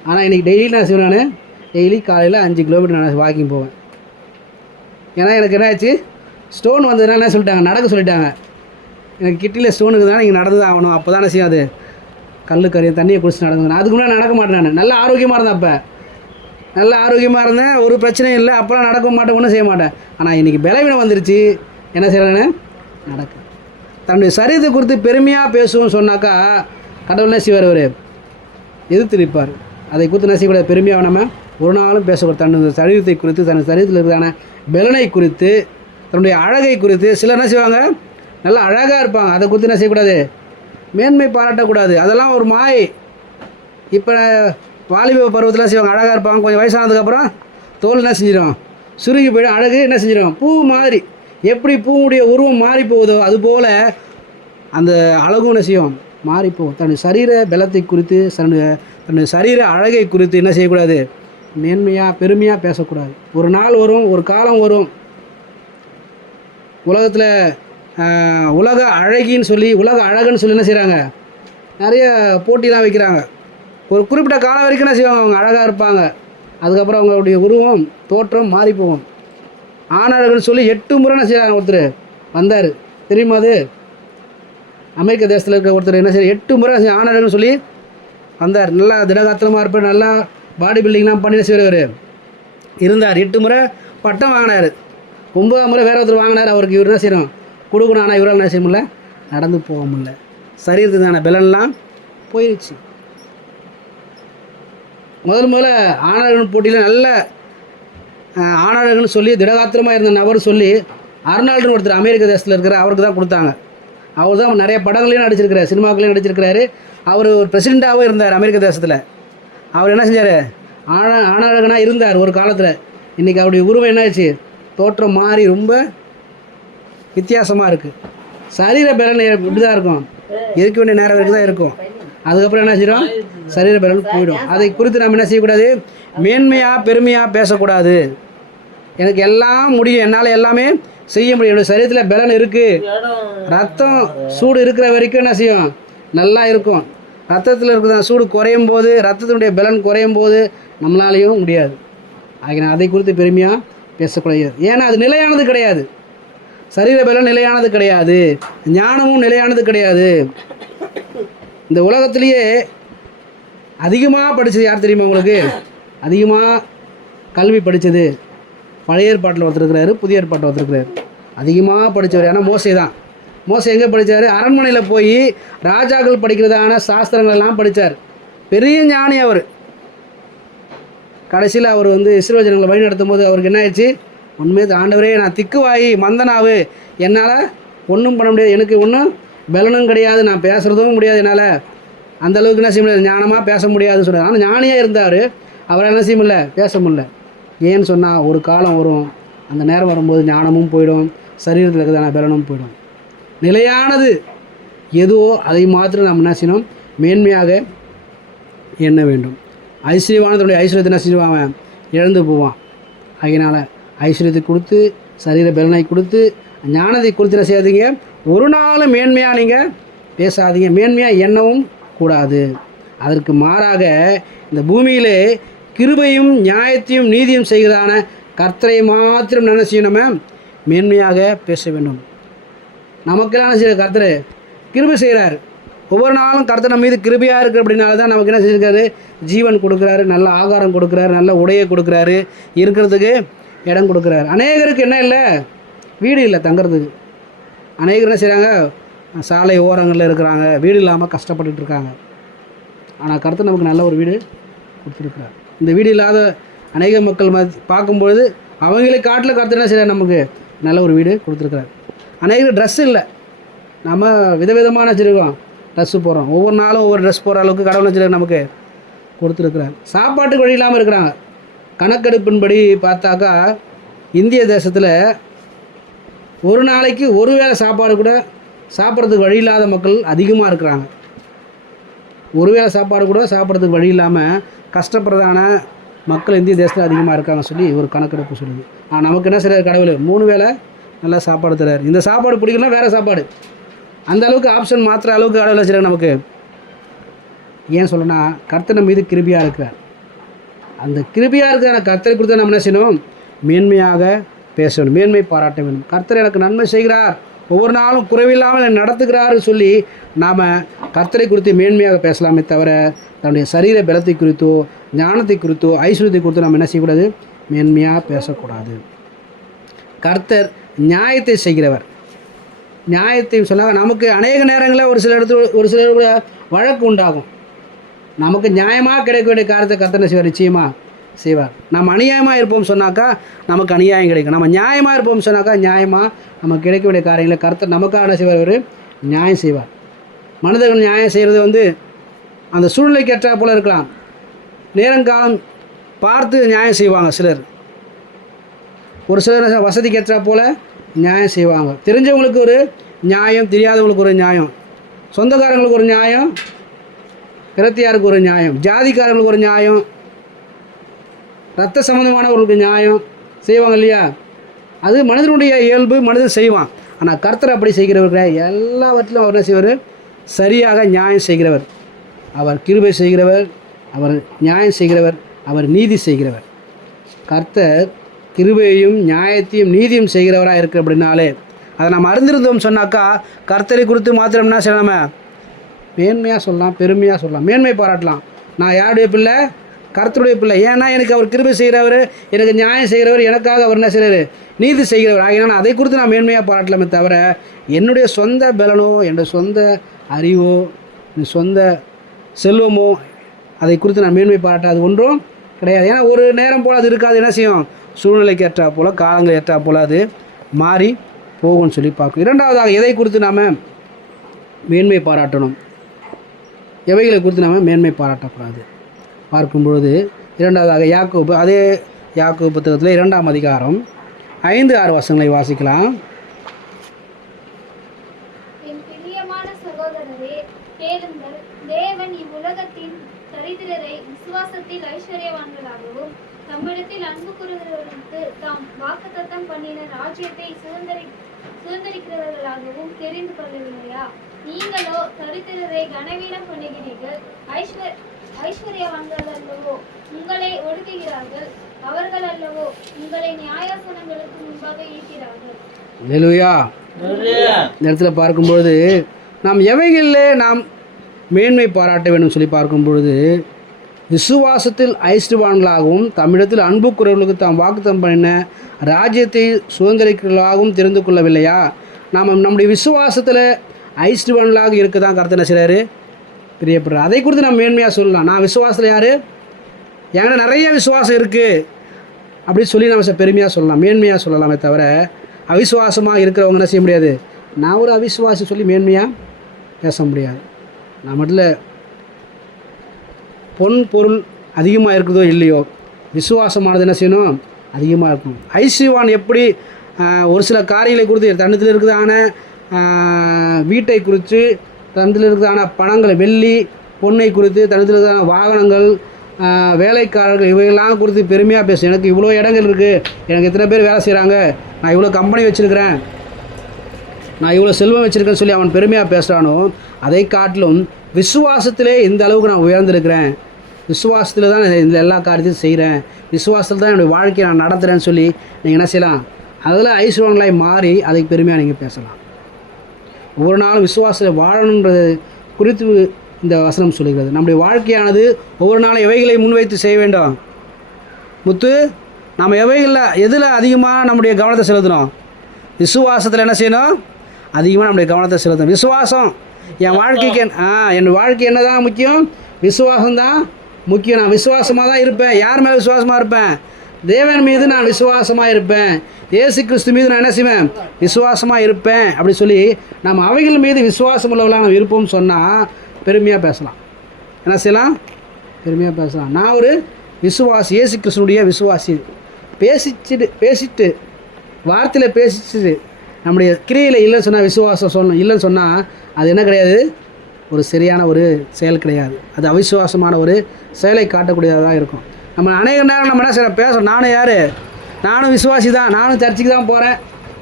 ஆனால் இன்றைக்கி டெய்லி நான் செய்வேன், நான் டெய்லி காலையில் 5 கிலோமீட்டர் நான் வாக்கிங் போவேன். ஏன்னா எனக்கு என்ன ஆச்சு, ஸ்டோன் வந்ததுனால என்ன சொல்லிட்டாங்க, நடக்க சொல்லிட்டாங்க. எனக்கு கிட்டியில் ஸ்டோனுக்கு தான் நீங்கள் நடந்து தான் ஆகணும், அப்போ தானே செய்யும் அது கல் கறி தண்ணியை குடிச்சு நடக்கணும். அதுக்கு முன்னாடி நடக்க மாட்டேன். நான் நல்ல ஆரோக்கியமாக இருந்தேன், அப்போ நல்ல ஆரோக்கியமாக இருந்தேன், ஒரு பிரச்சனையும் இல்லை, அப்போலாம் நடக்க மாட்டேன், ஒன்றும் செய்ய மாட்டேன். ஆனால் இன்றைக்கி பலவீனம் வந்துருச்சு, என்ன செய்யறேன்னு நடக்க. தன்னுடைய சரீரத்தை குறித்து பெருமையாக பேசுவோம்னு சொன்னாக்கா கடவுள் என்ன செய்வார்? அவர் எதிர்த்து நிற்பார். அதை குறித்து என்ன செய்யக்கூடாது? பெருமையாக நம்ம ஒரு நாளும் பேசக்கூடாது. தன்னுடைய சரீரத்தை குறித்து, தன் சரீரத்தில் இருக்கிறான பலனை குறித்து, தன்னுடைய அழகை குறித்து. சிலர் என்ன செய்வாங்க? நல்லா அழகாக இருப்பாங்க, அதை குறித்து என்ன செய்யக்கூடாது? மேன்மை பாராட்டக்கூடாது. அதெல்லாம் ஒரு மாய். இப்போ வாலிப பருவத்தில் செய்வாங்க, அழகாக இருப்பாங்க. கொஞ்சம் வயசானதுக்கப்புறம் தோல் என்ன செஞ்சிடும்? சுருங்கி போயிடும். அழகு என்ன செஞ்சிடும்? பூ மாதிரி. எப்படி பூவுடைய உருவம் மாறி போகுதோ அதுபோல் அந்த அழகும் என்ன செய்யும்? மாறிப்போகும். தன்னுடைய சரீர பலத்தை குறித்து, தன்னுடைய சரீர அழகை குறித்து என்ன செய்யக்கூடாது? மேன்மையாக பெருமையாக பேசக்கூடாது. ஒரு நாள் வரும், ஒரு காலம் வரும், உலகத்தில் உலக அழகின்னு சொல்லி, உலக அழகுன்னு சொல்லி என்ன செய்கிறாங்க? நிறைய போட்டிலாம் வைக்கிறாங்க. ஒரு குறிப்பிட்ட காலம் வரைக்கும் என்ன செய்வாங்க? அவங்க அழகாக இருப்பாங்க. அதுக்கப்புறம் அவங்களுடைய உருவம் தோற்றம் மாறி போகும். ஆணழகுன்னு சொல்லி 8 முறை என்ன செய்கிறாங்க? ஒருத்தர் வந்தார், தெரியுமா? அது அமெரிக்க தேசத்தில் இருக்க ஒருத்தர் என்ன செய்ய 8 முறை ஆணழகுன்னு சொல்லி வந்தார். நல்லா திடகாத்திரமாக இருப்பார், நல்லா பாடி பில்டிங்லாம் பண்ணி என்ன செய்வார்? இருந்தார். 8 முறை பட்டம் வாங்கினார். 9ஆம் முறை வேறு ஒருத்தர் வாங்கினார். அவருக்கு இவர் என்ன செய்யணும்? கொடுக்கணும். ஆனால் இவரால் என்ன செய்ய முடியல, நடந்து போக முடியல. சரீரத்துக்கான பலன்லாம் போயிடுச்சு. முதல்ல ஆணழகன் போட்டியில் நல்ல ஆணழகன்னு சொல்லி திடகாத்திரமாக இருந்த நபர் சொல்லி அர்னால்டுன்னு ஒருத்தர் அமெரிக்க தேசத்தில் இருக்கிற அவருக்கு தான் கொடுத்தாங்க. அவர் தான் நிறைய படங்களையும் நடிச்சிருக்கிறார், சினிமாக்களையும் நடிச்சிருக்கிறாரு. அவர் ஒரு பிரசிடெண்ட்டாகவும் இருந்தார் அமெரிக்க தேசத்தில். அவர் என்ன செஞ்சார்? ஆணழகனாக இருந்தார் ஒரு காலத்தில். இன்றைக்கி அவருடைய உருவம் என்ன ஆச்சு? தோற்றம் மாறி ரொம்ப வித்தியாசமாக இருக்குது. சரீர பலன் இப்படி தான் இருக்கும், இருக்க வேண்டிய நேரம் வரைக்கும் தான் இருக்கும். அதுக்கப்புறம் என்ன செய்யணும்? சரீர பலன் போயிடும். அதை குறித்து நம்ம என்ன செய்யக்கூடாது? மேன்மையாக பெருமையாக பேசக்கூடாது. எனக்கு எல்லாம் முடியும், என்னால் எல்லாமே செய்ய முடியும், என்னுடைய சரீரத்தில் பலன் இருக்குது, ரத்தம் சூடு இருக்கிற வரைக்கும் என்ன செய்யும்? நல்லா இருக்கும். ரத்தத்தில் இருக்கிற சூடு குறையும் போது, ரத்தத்தினுடைய பலன் குறையும் போது நம்மளாலேயும் முடியாது. ஆகினா அதை குறித்து பெருமையாக பேசக்கூடாது. ஏன்னா அது நிலையானது கிடையாது. சரீர பலம் நிலையானது கிடையாது, ஞானமும் நிலையானது கிடையாது. இந்த உலகத்திலேயே அதிகமாக படித்தது யார் தெரியுமா உங்களுக்கு? அதிகமாக கல்வி படித்தது பழைய ஏற்பாட்டில் ஒருத்தருக்கிறாரு, புதிய ஏற்பாட்டில் ஒருத்தருக்கிறாரு. அதிகமாக படித்தவர் ஏன்னா மோசே தான். மோசே எங்கே படித்தார்? அரண்மனையில் போய் ராஜாக்கள் படிக்கிறதான சாஸ்திரங்கள் எல்லாம் படித்தார். பெரிய ஞானி அவர். கடைசியில் அவர் இஸ்ரவேல் ஜனங்களை வழி நடத்தும் போது அவருக்கு என்ன ஆயிடுச்சு? உண்மையே ஆண்டவரே, நான் திக்குவாயி மந்தனாவு, என்னால் ஒன்றும் பண்ண முடியாது, எனக்கு ஒன்றும் பலனும் கிடையாது, நான் பேசுகிறதும் முடியாது, என்னால் அந்த அளவுக்கு என்ன செய்ய முடியாது, ஞானமாக பேச முடியாதுன்னு சொன்னார். ஆனால் ஞானியாக இருந்தார், அவரால் என்ன செய்ய முடியல, பேச முடியல. ஏன்னு சொன்னால் ஒரு காலம் வரும், அந்த நேரம் வரும்போது ஞானமும் போயிடும், சரீரத்தில் இருக்கிறதான பலனும் போயிடும். நிலையானது எதுவோ அதை மாத்திரம் நாம் என்ன செய்யணும், மேன்மையாக எண்ண வேண்டும். ஐஸ்வர்யவானதனுடைய ஐஸ்வர்யத்தை என்ன செய்வான், இழந்து போவான். அதனால் ஐஸ்வர்யத்தை கொடுத்து சரீர பலனை கொடுத்து ஞானத்தை கொடுத்து என்ன செய்யாதீங்க, ஒரு நாள் மேன்மையாக நீங்கள் பேசாதீங்க, மேன்மையாக எண்ணவும் கூடாது. அதற்கு மாறாக இந்த பூமியிலே கிருபையும் நியாயத்தையும் நீதியும் செய்கிறதான கர்த்தரை மாத்திரம் என்ன செய்யணும், மேன்மையாக பேச வேண்டும். நமக்கெல்லாம் செய்கிற கர்த்தர் கிருபை செய்கிறார். ஒவ்வொரு நாளும் கர்த்தர் நம்ம மீது கிருபையாக இருக்குது. அப்படின்னால தான் நமக்கு என்ன செஞ்சுருக்காரு, ஜீவன் கொடுக்குறாரு, நல்ல ஆகாரம் கொடுக்குறாரு, நல்ல உடையை கொடுக்குறாரு, இருக்கிறதுக்கு இடம் கொடுக்குறாரு. அநேகருக்கு என்ன இல்லை, வீடு இல்லை தங்குறதுக்கு. அநேகர் என்ன செய்கிறாங்க, சாலை ஓரங்களில் இருக்கிறாங்க, வீடு இல்லாமல் கஷ்டப்பட்டுட்டு இருக்காங்க. ஆனால் கர்த்தர் நமக்கு நல்ல ஒரு வீடு கொடுத்துருக்குறார். இந்த வீடு இல்லாத அநேக மக்கள் பார்க்கும்பொழுது அவங்களே காட்டில் கர்த்தர் என்ன செய்கிறார், நமக்கு நல்ல ஒரு வீடு கொடுத்துருக்குறார். அநேகர் ட்ரெஸ் இல்லை, நம்ம விதவிதமான வச்சுருக்கோம், ட்ரெஸ்ஸு போடுறோம், ஒவ்வொரு நாளும் ஒவ்வொரு ட்ரெஸ் போடுற அளவுக்கு கடவுள் வச்சுருக்க நமக்கு கொடுத்துருக்குறார். சாப்பாட்டுக்கு வழி இல்லாமல் இருக்கிறாங்க. கணக்கெடுப்பின்படி பார்த்தாக்கா இந்திய தேசத்தில் ஒரு நாளைக்கு ஒரு வேளை சாப்பாடு கூட சாப்பிட்றதுக்கு வழி இல்லாத மக்கள் அதிகமாக இருக்கிறாங்க. ஒரு வேளை சாப்பாடு கூட சாப்பிட்றதுக்கு வழி இல்லாமல் கஷ்டப்படுறதான மக்கள் இந்திய தேசத்தில் அதிகமாக இருக்காங்க சொல்லி ஒரு கணக்கெடுப்பு சொல்லுது. ஆனால் நமக்கு என்ன செய்கிறார் கடவுள், 3 வேளை நல்லா சாப்பாடு தரார். இந்த சாப்பாடு பிடிக்கலாம், வேறு சாப்பாடு, அந்த அளவுக்கு ஆப்ஷன் மாத்திர அளவுக்கு கடவுள் செய்கிறார் நமக்கு. ஏன் சொல்லணும்னா கர்த்தர் மீது கிருபியாக இருக்கிறார். அந்த கிருபியாக இருக்கிற கர்த்தரை கொடுத்து நம்ம என்ன செய்யணும், மேன்மையாக பேசணும், மேன்மை பாராட்ட வேண்டும். கர்த்தர் எனக்கு நன்மை செய்கிறார், ஒவ்வொரு நாளும் குறைவில்லாமல் நடத்துகிறாரு சொல்லி நாம் கர்த்தரை குறித்து மேன்மையாக பேசலாமே தவிர தன்னுடைய சரீர பலத்தை குறித்தோ ஞானத்தை குறித்தோ ஐஸ்வர்யத்தை குறித்தோ நம்ம என்ன செய்யக்கூடாது, மேன்மையாக பேசக்கூடாது. கர்த்தர் நியாயத்தை செய்கிறவர். நியாயத்தை சொன்னால் நமக்கு அநேக நேரங்களில் ஒரு சிலர் கூட வழக்கு உண்டாகும். நமக்கு நியாயமாக கிடைக்க வேண்டிய காரியத்தை கர்த்தர் செய்வார், நிச்சயமாக செய்வார். நம்ம அநியாயமாக இருப்போம் சொன்னாக்கா நமக்கு அநியாயம் கிடைக்கும். நம்ம நியாயமாக இருப்போம் சொன்னாக்கா நியாயமாக நமக்கு கிடைக்க வேண்டிய காரியங்களை கர்த்தர் நமக்காக என்ன செய்வார், ஒரு நியாயம் செய்வார். மனிதர்கள் நியாயம் செய்கிறது அந்த சூழ்நிலைக்கு ஏற்றா போல் இருக்கலாம். நேரங்காலம் பார்த்து நியாயம் செய்வாங்க சிலர். ஒரு சிலர் வசதிக்கு ஏற்றா போல் நியாயம் செய்வாங்க. தெரிஞ்சவங்களுக்கு ஒரு நியாயம், தெரியாதவங்களுக்கு ஒரு நியாயம், சொந்தக்காரங்களுக்கு ஒரு நியாயம், பிரத்தியாருக்கு ஒரு நியாயம், ஜாதிக்காரங்களுக்கு ஒரு நியாயம், ரத்த சம்பந்தமானவர்களுக்கு நியாயம் செய்வாங்க இல்லையா? அது மனிதனுடைய இயல்பு, மனிதன் செய்வான். ஆனால் கர்த்தர் அப்படி செய்கிறவர்கள் எல்லாவற்றிலும் அவர் என்ன செய்வார், சரியாக நியாயம் செய்கிறவர். அவர் கிருபை செய்கிறவர், அவர் நியாயம் செய்கிறவர், அவர் நீதி செய்கிறவர். கர்த்தர் கிருபையையும் நியாயத்தையும் நீதியும் செய்கிறவராக இருக்குது. அப்படின்னாலே அதை நம்ம அறிந்திருந்தோம் சொன்னாக்கா கர்த்தரை குறித்து மாத்திரம் என்ன செய்யலாம், நம்ம மேன்மையாக சொல்லலாம், பெருமையாக சொல்லலாம், மேன்மை பாராட்டலாம். நான் யாருடைய பிள்ளை, கர்த்தருடைய பிள்ளை. ஏன்னா எனக்கு அவர் கிருபை செய்கிறவர், எனக்கு நியாயம் செய்கிறவர், எனக்காக அவர் என்ன செய்கிறார், நீதி செய்கிறவர். ஆகினா அதை குறித்து நான் மேன்மையாக பாராட்டலாமே தவிர என்னுடைய சொந்த பலனோ என்னுடைய சொந்த அறிவோ சொந்த செல்வமோ அதை குறித்து நான் மேன்மை பாராட்டாது ஒன்றும் கிடையாது. ஏன்னா ஒரு நேரம் போல் அது இருக்காது, என்ன செய்யும், சூழ்நிலைக்கு ஏற்றா போல், காலங்கள் ஏற்றா போல் அது மாறி போகும்னு சொல்லி பார்க்கணும். இரண்டாவதாக எதை குறித்து நாம் மேன்மை பாராட்டணும், எவைகளை குறித்து நாம் மேன்மை பாராட்டக்கூடாது பார்க்கும் பொழுது இரண்டாவதாக யாக்கோபு, அதே யாக்கோபு புத்தகத்தில் 2ஆம் அதிகாரம் 5-6 வசனங்களை வாசிக்கலாம். என் பிரியமான சகோதரரே கேளுங்கள், தேவன் இவ்வுலகத்தின் தரித்திரரை விசுவாசத்தில் ஐஸ்வர்யவான்களாகவும் தம்மிடத்தில் அன்பு கூறுகிறவர்களுக்கு தாம் வாக்குத்தத்தம் பண்ணின ராஜ்யத்தை சுதந்திரிக்கிறவர்களாகவும் தெரிந்து கொள்ளவில்லையா? நீங்களோ தரித்திரரை கனவீனம் பண்ணுகிறீர்கள். ஐஸ்வர்யவான்கள் அல்லவோ உங்களை ஒடுக்குகிறார்கள், அவர்கள் அல்லவோ உங்களை நியாயாசனங்களுக்கு முன்பாக ஈர்க்கிறார்கள். அல்லேலூயா. இந்த இடத்துல பார்க்கும்பொழுது நாம் எவைகளிலே நாம் மேன்மை பாராட்ட வேண்டும் சொல்லி பார்க்கும் பொழுது, விசுவாசத்தில் ஐஸ்வர்யவான்களாகவும் தம்மிடத்தில் அன்பு குறைவுகளுக்கு தாம் வாக்குத்தம் பண்ணின ராஜ்யத்தை சுதந்திரிக்கிறவர்களாகவும் தெரிந்து கொள்ளவில்லையா? நாம் நம்முடைய விசுவாசத்தில் ஐஸ்வர்யவான்களாக இருக்க தான் கர்த்தர் என்ன செய்கிறாரு? பிரியப்படுறார். அதை குறித்து நம்ம மேன்மையாக சொல்லலாம். நான் விசுவாசத்தில் யார்? என்கிட்ட நிறைய விசுவாசம் இருக்குது அப்படின்னு சொல்லி நம்ம பெருமையாக சொல்லலாம், மேன்மையாக சொல்லலாமே தவிர, அவிசுவாசமாக இருக்கிறவங்க என்ன செய்ய முடியாது? நான் ஒரு அவிசுவாசி சொல்லி மேன்மையாக பேச முடியாது. நம்ம இடத்துல பொன் பொருள் அதிகமாக இருக்குதோ இல்லையோ, விசுவாசமானது என்ன செய்யணும்? அதிகமாக இருக்கணும். ஐஸ்வர்யவான் எப்படி ஒரு சில காரியங்களை குறித்து தன்னத்தில் இருக்குதான வீட்டை குறித்து, தன்னத்தில் இருக்குதான பணங்களை, வெள்ளி பொன்னை குறித்து, தன்னத்தில் இருக்குதான வாகனங்கள், வேலைக்காரர்கள், இவையெல்லாம் குறித்து பெருமையாக பேசும். எனக்கு இவ்வளோ இடங்கள் இருக்குது, எனக்கு இத்தனை பேர் வேலை செய்கிறாங்க, நான் இவ்வளோ கம்பெனி வச்சுருக்கிறேன், நான் இவ்வளோ செல்வம் வச்சுருக்கேன்னு சொல்லி அவன் பெருமையாக பேசுகிறானோ, அதை காட்டிலும் விசுவாசத்திலே இந்த அளவுக்கு நான் உயர்ந்திருக்கிறேன், விசுவாசத்தில் தான் இந்த எல்லா காரியத்தையும் செய்கிறேன், விசுவாசத்தில் தான் என்னுடைய வாழ்க்கையை நான் நடத்துகிறேன்னு சொல்லி நீங்கள் என்ன செய்யலாம்? அதில் ஐஸ்வர்யங்களாய் மாறி அதை பெருமையாக நீங்கள் பேசலாம். ஒவ்வொரு நாளும் விசுவாசத்தில் வாழணுன்றது குறித்து இந்த வசனம் சொல்லுகிறது. நம்முடைய வாழ்க்கையானது ஒவ்வொரு நாளும் எவைகளை முன்வைத்து செய்ய வேண்டும்? முத்து, நம்ம எதில் அதிகமாக நம்முடைய கவனத்தை செலுத்தணும்? விசுவாசத்தில் என்ன செய்யணும்? அதிகமாக நம்முடைய கவனத்தை செலுத்தணும். விசுவாசம் என் வாழ்க்கைக்கு என் வாழ்க்கை என்ன தான் முக்கியம்? விசுவாசம்தான் முக்கியம். நான் விசுவாசமாக தான் இருப்பேன். யார் மேலே விசுவாசமாக இருப்பேன்? தேவன் மீது நான் விசுவாசமாக இருப்பேன். இயேசு கிறிஸ்து மீது நான் என்ன செய்வேன்? விசுவாசமாக இருப்பேன் அப்படி சொல்லி நம்ம அவைகள் மீது விசுவாசம் உள்ளவர்களாக நம்ம இருப்போம்னு சொன்னால் பெருமையாக பேசலாம். என்ன செய்யலாம்? பெருமையாக பேசலாம். நான் ஒரு விசுவாசி, இயேசு கிறிஸ்துனுடைய விசுவாசி. பேசிட்டு வார்த்தையில் பேசிட்டு நம்முடைய கிரியையில் இல்லைன்னு சொன்னால், விசுவாசம் சொல்லணும் இல்லைன்னு சொன்னால் அது என்ன கிடையாது? ஒரு சரியான ஒரு செயல் கிடையாது. அது அவிசுவாசமான ஒரு செயலை காட்டக்கூடியதாக இருக்கும். நம்ம அநேக நேரம் நம்ம என்ன செய்யறோம்? பேசுகிறோம், நானும் யார்? நானும் விசுவாசி தான், நானும் சர்ச்சுக்கு தான் போகிறேன்,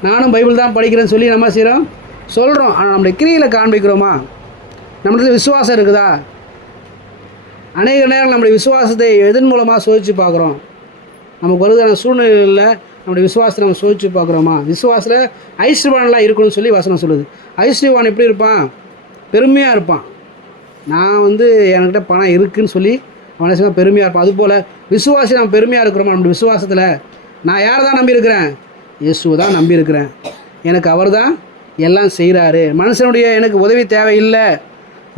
நானும் பைபிள் தான் படிக்கிறேன்னு சொல்லி நம்ம செய்கிறோம், சொல்கிறோம். ஆனால் நம்முடைய கிரியில் காண்பிக்கிறோமா? நம்மளுக்கு விசுவாசம் இருக்குதா? அநேக நேரம் நம்முடைய விசுவாசத்தை எதன் மூலமாக சோதித்து பார்க்குறோம்? நமக்கு வருதான சூழ்நிலையில் நம்முடைய விசுவாசத்தை நம்ம சோதித்து பார்க்குறோமா? விசுவாசத்தில் ஐஸ்வர்யவான்லாம் இருக்கணும்னு சொல்லி வசனம் சொல்லுது. ஐஸ்வர்யவான் எப்படி இருப்பான்? பெருமையாக இருப்பான். நான் என்கிட்ட பணம் இருக்குதுன்னு சொல்லி அவனை சொல்ல பெருமையாக இருப்பான். அதுபோல் விசுவாசி நம்ம பெருமையாக இருக்கிறோமா? நம்முடைய விசுவாசத்தில் நான் யார் தான் நம்பியிருக்கிறேன்? இயேசுவை தான் நம்பியிருக்கிறேன். எனக்கு அவர் தான் எல்லாம் செய்கிறாரு. மனுஷனுடைய எனக்கு உதவி தேவையில்லை,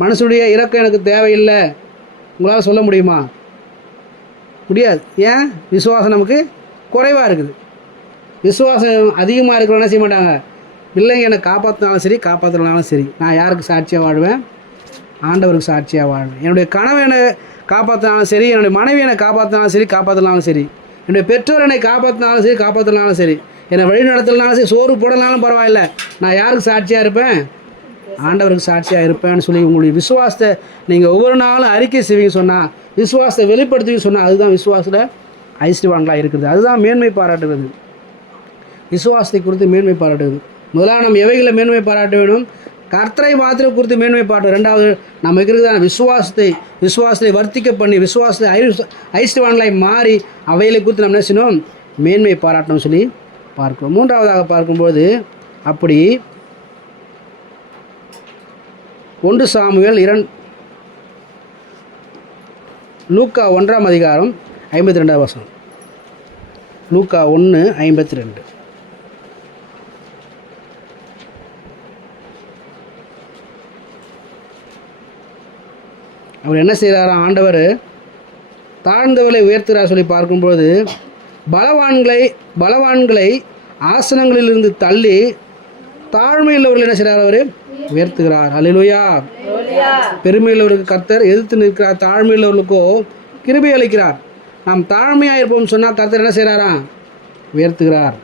மனுஷனுடைய இறக்கம் எனக்கு தேவையில்லை. உங்களால் சொல்ல முடியுமா? முடியாது. ஏன்? விசுவாசம் நமக்கு குறைவாக இருக்குது. விசுவாசம் அதிகமாக இருக்கிறவங்க என்ன செய்ய மாட்டாங்க? பிள்ளைங்க என்னை காப்பாற்றினாலும் சரி, காப்பாற்றினாலும் சரி, நான் யாருக்கு சாட்சியாக வாழ்வேன்? ஆண்டவருக்கு சாட்சியாக வாழ்வேன். என்னுடைய கனவை என்னை காப்பாற்றினாலும் சரி, என்னுடைய மனைவி என்னை காப்பாற்றினாலும் சரி, காப்பாற்றினாலும் சரி, என்னுடைய பெற்றோர் என்னை காப்பாற்றினாலும் சரி, காப்பாற்றினாலும் சரி, என்னை வழி நடத்தினாலும் சரி, சோறு போடனாலும் பரவாயில்ல, நான் யாருக்கு சாட்சியாக இருப்பேன்? ஆண்டவருக்கு சாட்சியாக இருப்பேன்னு சொல்லி உங்களுடைய விசுவாசத்தை நீங்கள் ஒவ்வொரு நாளும் அறிக்கை செய்வீங்க சொன்னால், விசுவாசத்தை வெளிப்படுத்துவீங்க சொன்னால், அதுதான் விசுவாசத்தில் ஐஸ்வர்யவான்களாக இருக்குது. அதுதான் மேன்மை பாராட்டுகிறது. விசுவாசத்தை குறித்து மேன்மை பாராட்டுகிறது. முதலாக நம்ம எவைகளை மேன்மை பாராட்ட வேணும்? கர்த்தரை மாத்திரம் குறித்து மேன்மை பாராட்டு. ரெண்டாவது, நம்ம இருக்கிறதான விசுவாசத்தை வர்த்திக்க பண்ணி, விசுவாசத்தை ஐஸ்வர்யவான்களாய் மாறி அவைகளை குறித்து நம்ம என்ன செய்யணும்? மேன்மை பாராட்டணும்னு சொல்லி பார்க்கிறோம். மூன்றாவதாக பார்க்கும்போது, அப்படி 1 சாமுவேல் 2 லூக்கா 1ஆம் அதிகாரம் 52ஆம் வசனம். லூக்கா 1:52. அவர் என்ன செய்கிறாராம்? ஆண்டவர் தாழ்ந்தவர்களை உயர்த்துகிறார் சொல்லி பார்க்கும்போது, பலவான்களை ஆசனங்களிலிருந்து தள்ளி தாழ்மையுள்ளவர்கள் என்ன செய்கிறார்? அவர் உயர்த்துகிறார். அல்லேலூயா. பெருமையுள்ளவருக்கு கர்த்தர் எதிர்த்து நிற்கிறார், தாழ்மையுள்ளவர்களுக்கோ கிருபை அளிக்கிறார். நாம் தாழ்மையாக இருப்போம் சொன்னால் கர்த்தர் என்ன செய்கிறாராம்? உயர்த்துகிறார்.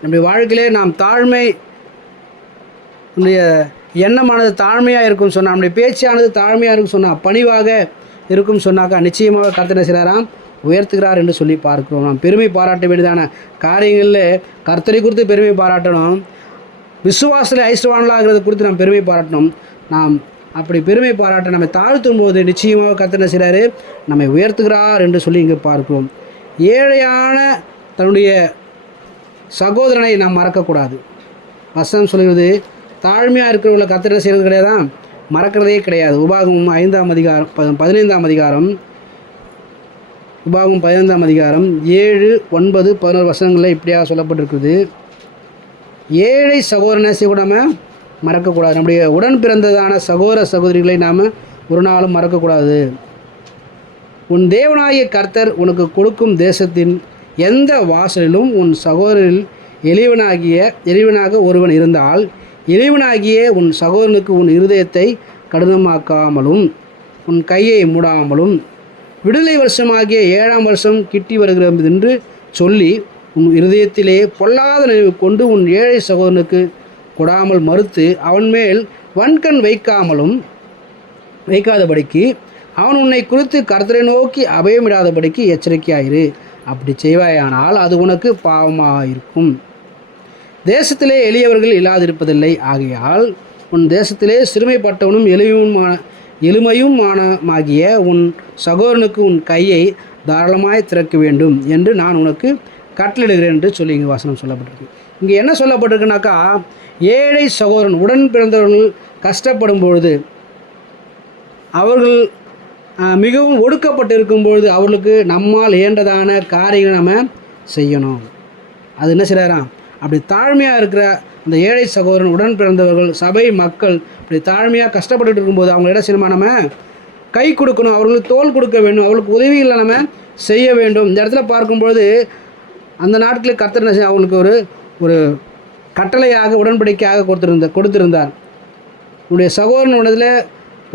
நம்முடைய வாழ்க்கையிலே நாம் தாழ்மை எண்ணமானது தாழ்மையாக இருக்கும் சொன்னால், நம்முடைய பேச்சானது தாழ்மையாக இருக்கும் சொன்னால், பணிவாக இருக்கும் சொன்னாக்கா நிச்சயமாக கர்த்தர் என்ன செய்கிறாராம்? உயர்த்துகிறார் என்று சொல்லி பார்க்கிறோம். நாம் பெருமை பாராட்ட வேண்டியதான காரியங்களில் கர்த்தரை குறித்து பெருமை பாராட்டணும். விசுவாசத்தில் ஐஸ்வர்யவான்களாகிறது குறித்து நாம் பெருமை பாராட்டணும். நாம் அப்படி பெருமை பாராட்ட நம்மை தாழ்த்தும் போது நிச்சயமாக கர்த்தர் என்ன செய்கிறாரு? நம்மை உயர்த்துகிறார் என்று சொல்லி இங்கே பார்க்கிறோம். ஏழையான தன்னுடைய சகோதரனை நாம் மறக்கக்கூடாது. வசனம் சொல்கிறது, தாழ்மையாக இருக்கிறவங்களை கர்த்தர் என்ன செய்கிறது கிடையாதான், மறக்கிறதே கிடையாது. உபாகமம் 5ஆம் அதிகாரம் 15ஆம் அதிகாரம் உபாகமம் 15ஆம் அதிகாரம் 7, 9, 11 வசனங்களில் இப்படியாக சொல்லப்பட்டிருக்குது. ஏழை சகோதரனை செய்யக்கூடாமல் மறக்கக்கூடாது. நம்முடைய உடன் பிறந்ததான சகோதர சகோதரிகளை நாம் ஒரு நாளும் மறக்கக்கூடாது. உன் தேவனாகிய கர்த்தர் உனக்கு கொடுக்கும் தேசத்தின் எந்த வாசலிலும் உன் சகோதரில் எளிவனாக ஒருவன் இருந்தால், எளிவனாகிய உன் சகோதரனுக்கு உன் இருதயத்தை கடினமாக்காமலும் உன் கையை மூடாமலும் விடுதலை வருஷமாகிய 7ஆம் வருஷம் கிட்டி வருகிறது என்று சொல்லி உன் இருதயத்திலே பொல்லாத நினைவு கொண்டு உன் ஏழை சகோதரனுக்கு கொடாமல் மறுத்து அவன் மேல் வன்கண் வைக்காதபடிக்கு அவன் உன்னை குறித்து கர்த்தரை நோக்கி அபயமிடாதபடிக்கு எச்சரிக்கையாயிரு. அப்படி செய்வாயானால் அது உனக்கு பாவமாயிருக்கும். தேசத்திலே எளியவர்கள் இல்லாதிருப்பதில்லை. ஆகையால் உன் தேசத்திலே சிறுமைப்பட்டவனும் எளிமையுமாகிய உன் சகோதரனுக்கு உன் கையை தாராளமாய் திறக்க வேண்டும் என்று நான் உனக்கு கட்டளிடுகிறேன் என்று சொல்லி இங்கே வசனம் சொல்லப்பட்டிருக்கு. இங்கே என்ன சொல்லப்பட்டிருக்குனாக்கா, ஏழை சகோதரன் உடன் பிறந்தவர்கள் கஷ்டப்படும் பொழுது, அவர்கள் மிகவும் ஒடுக்கப்பட்டு இருக்கும்பொழுது அவர்களுக்கு நம்மால் இயன்றதான காரியங்களை நம்ம செய்யணும். அது என்ன செய்கிறாராம், அப்படி தாழ்மையாக இருக்கிற அந்த ஏழை சகோதரன் உடன் பிறந்தவர்கள் சபை மக்கள் அப்படி தாழ்மையாக கஷ்டப்பட்டு இருக்கும்போது அவங்க இடம் செய்யணுமா, நம்ம கை கொடுக்கணும், அவர்களுக்கு தோள் கொடுக்க வேண்டும், அவர்களுக்கு உதவிகளை நம்ம செய்ய வேண்டும். இந்த இடத்துல பார்க்கும்பொழுது அந்த நாட்களில் கர்த்தர் அவங்களுக்கு ஒரு கட்டளையாக உடன்படிக்கையாக கொடுத்திருந்தார். உன்னுடைய சகோதரன் உடனே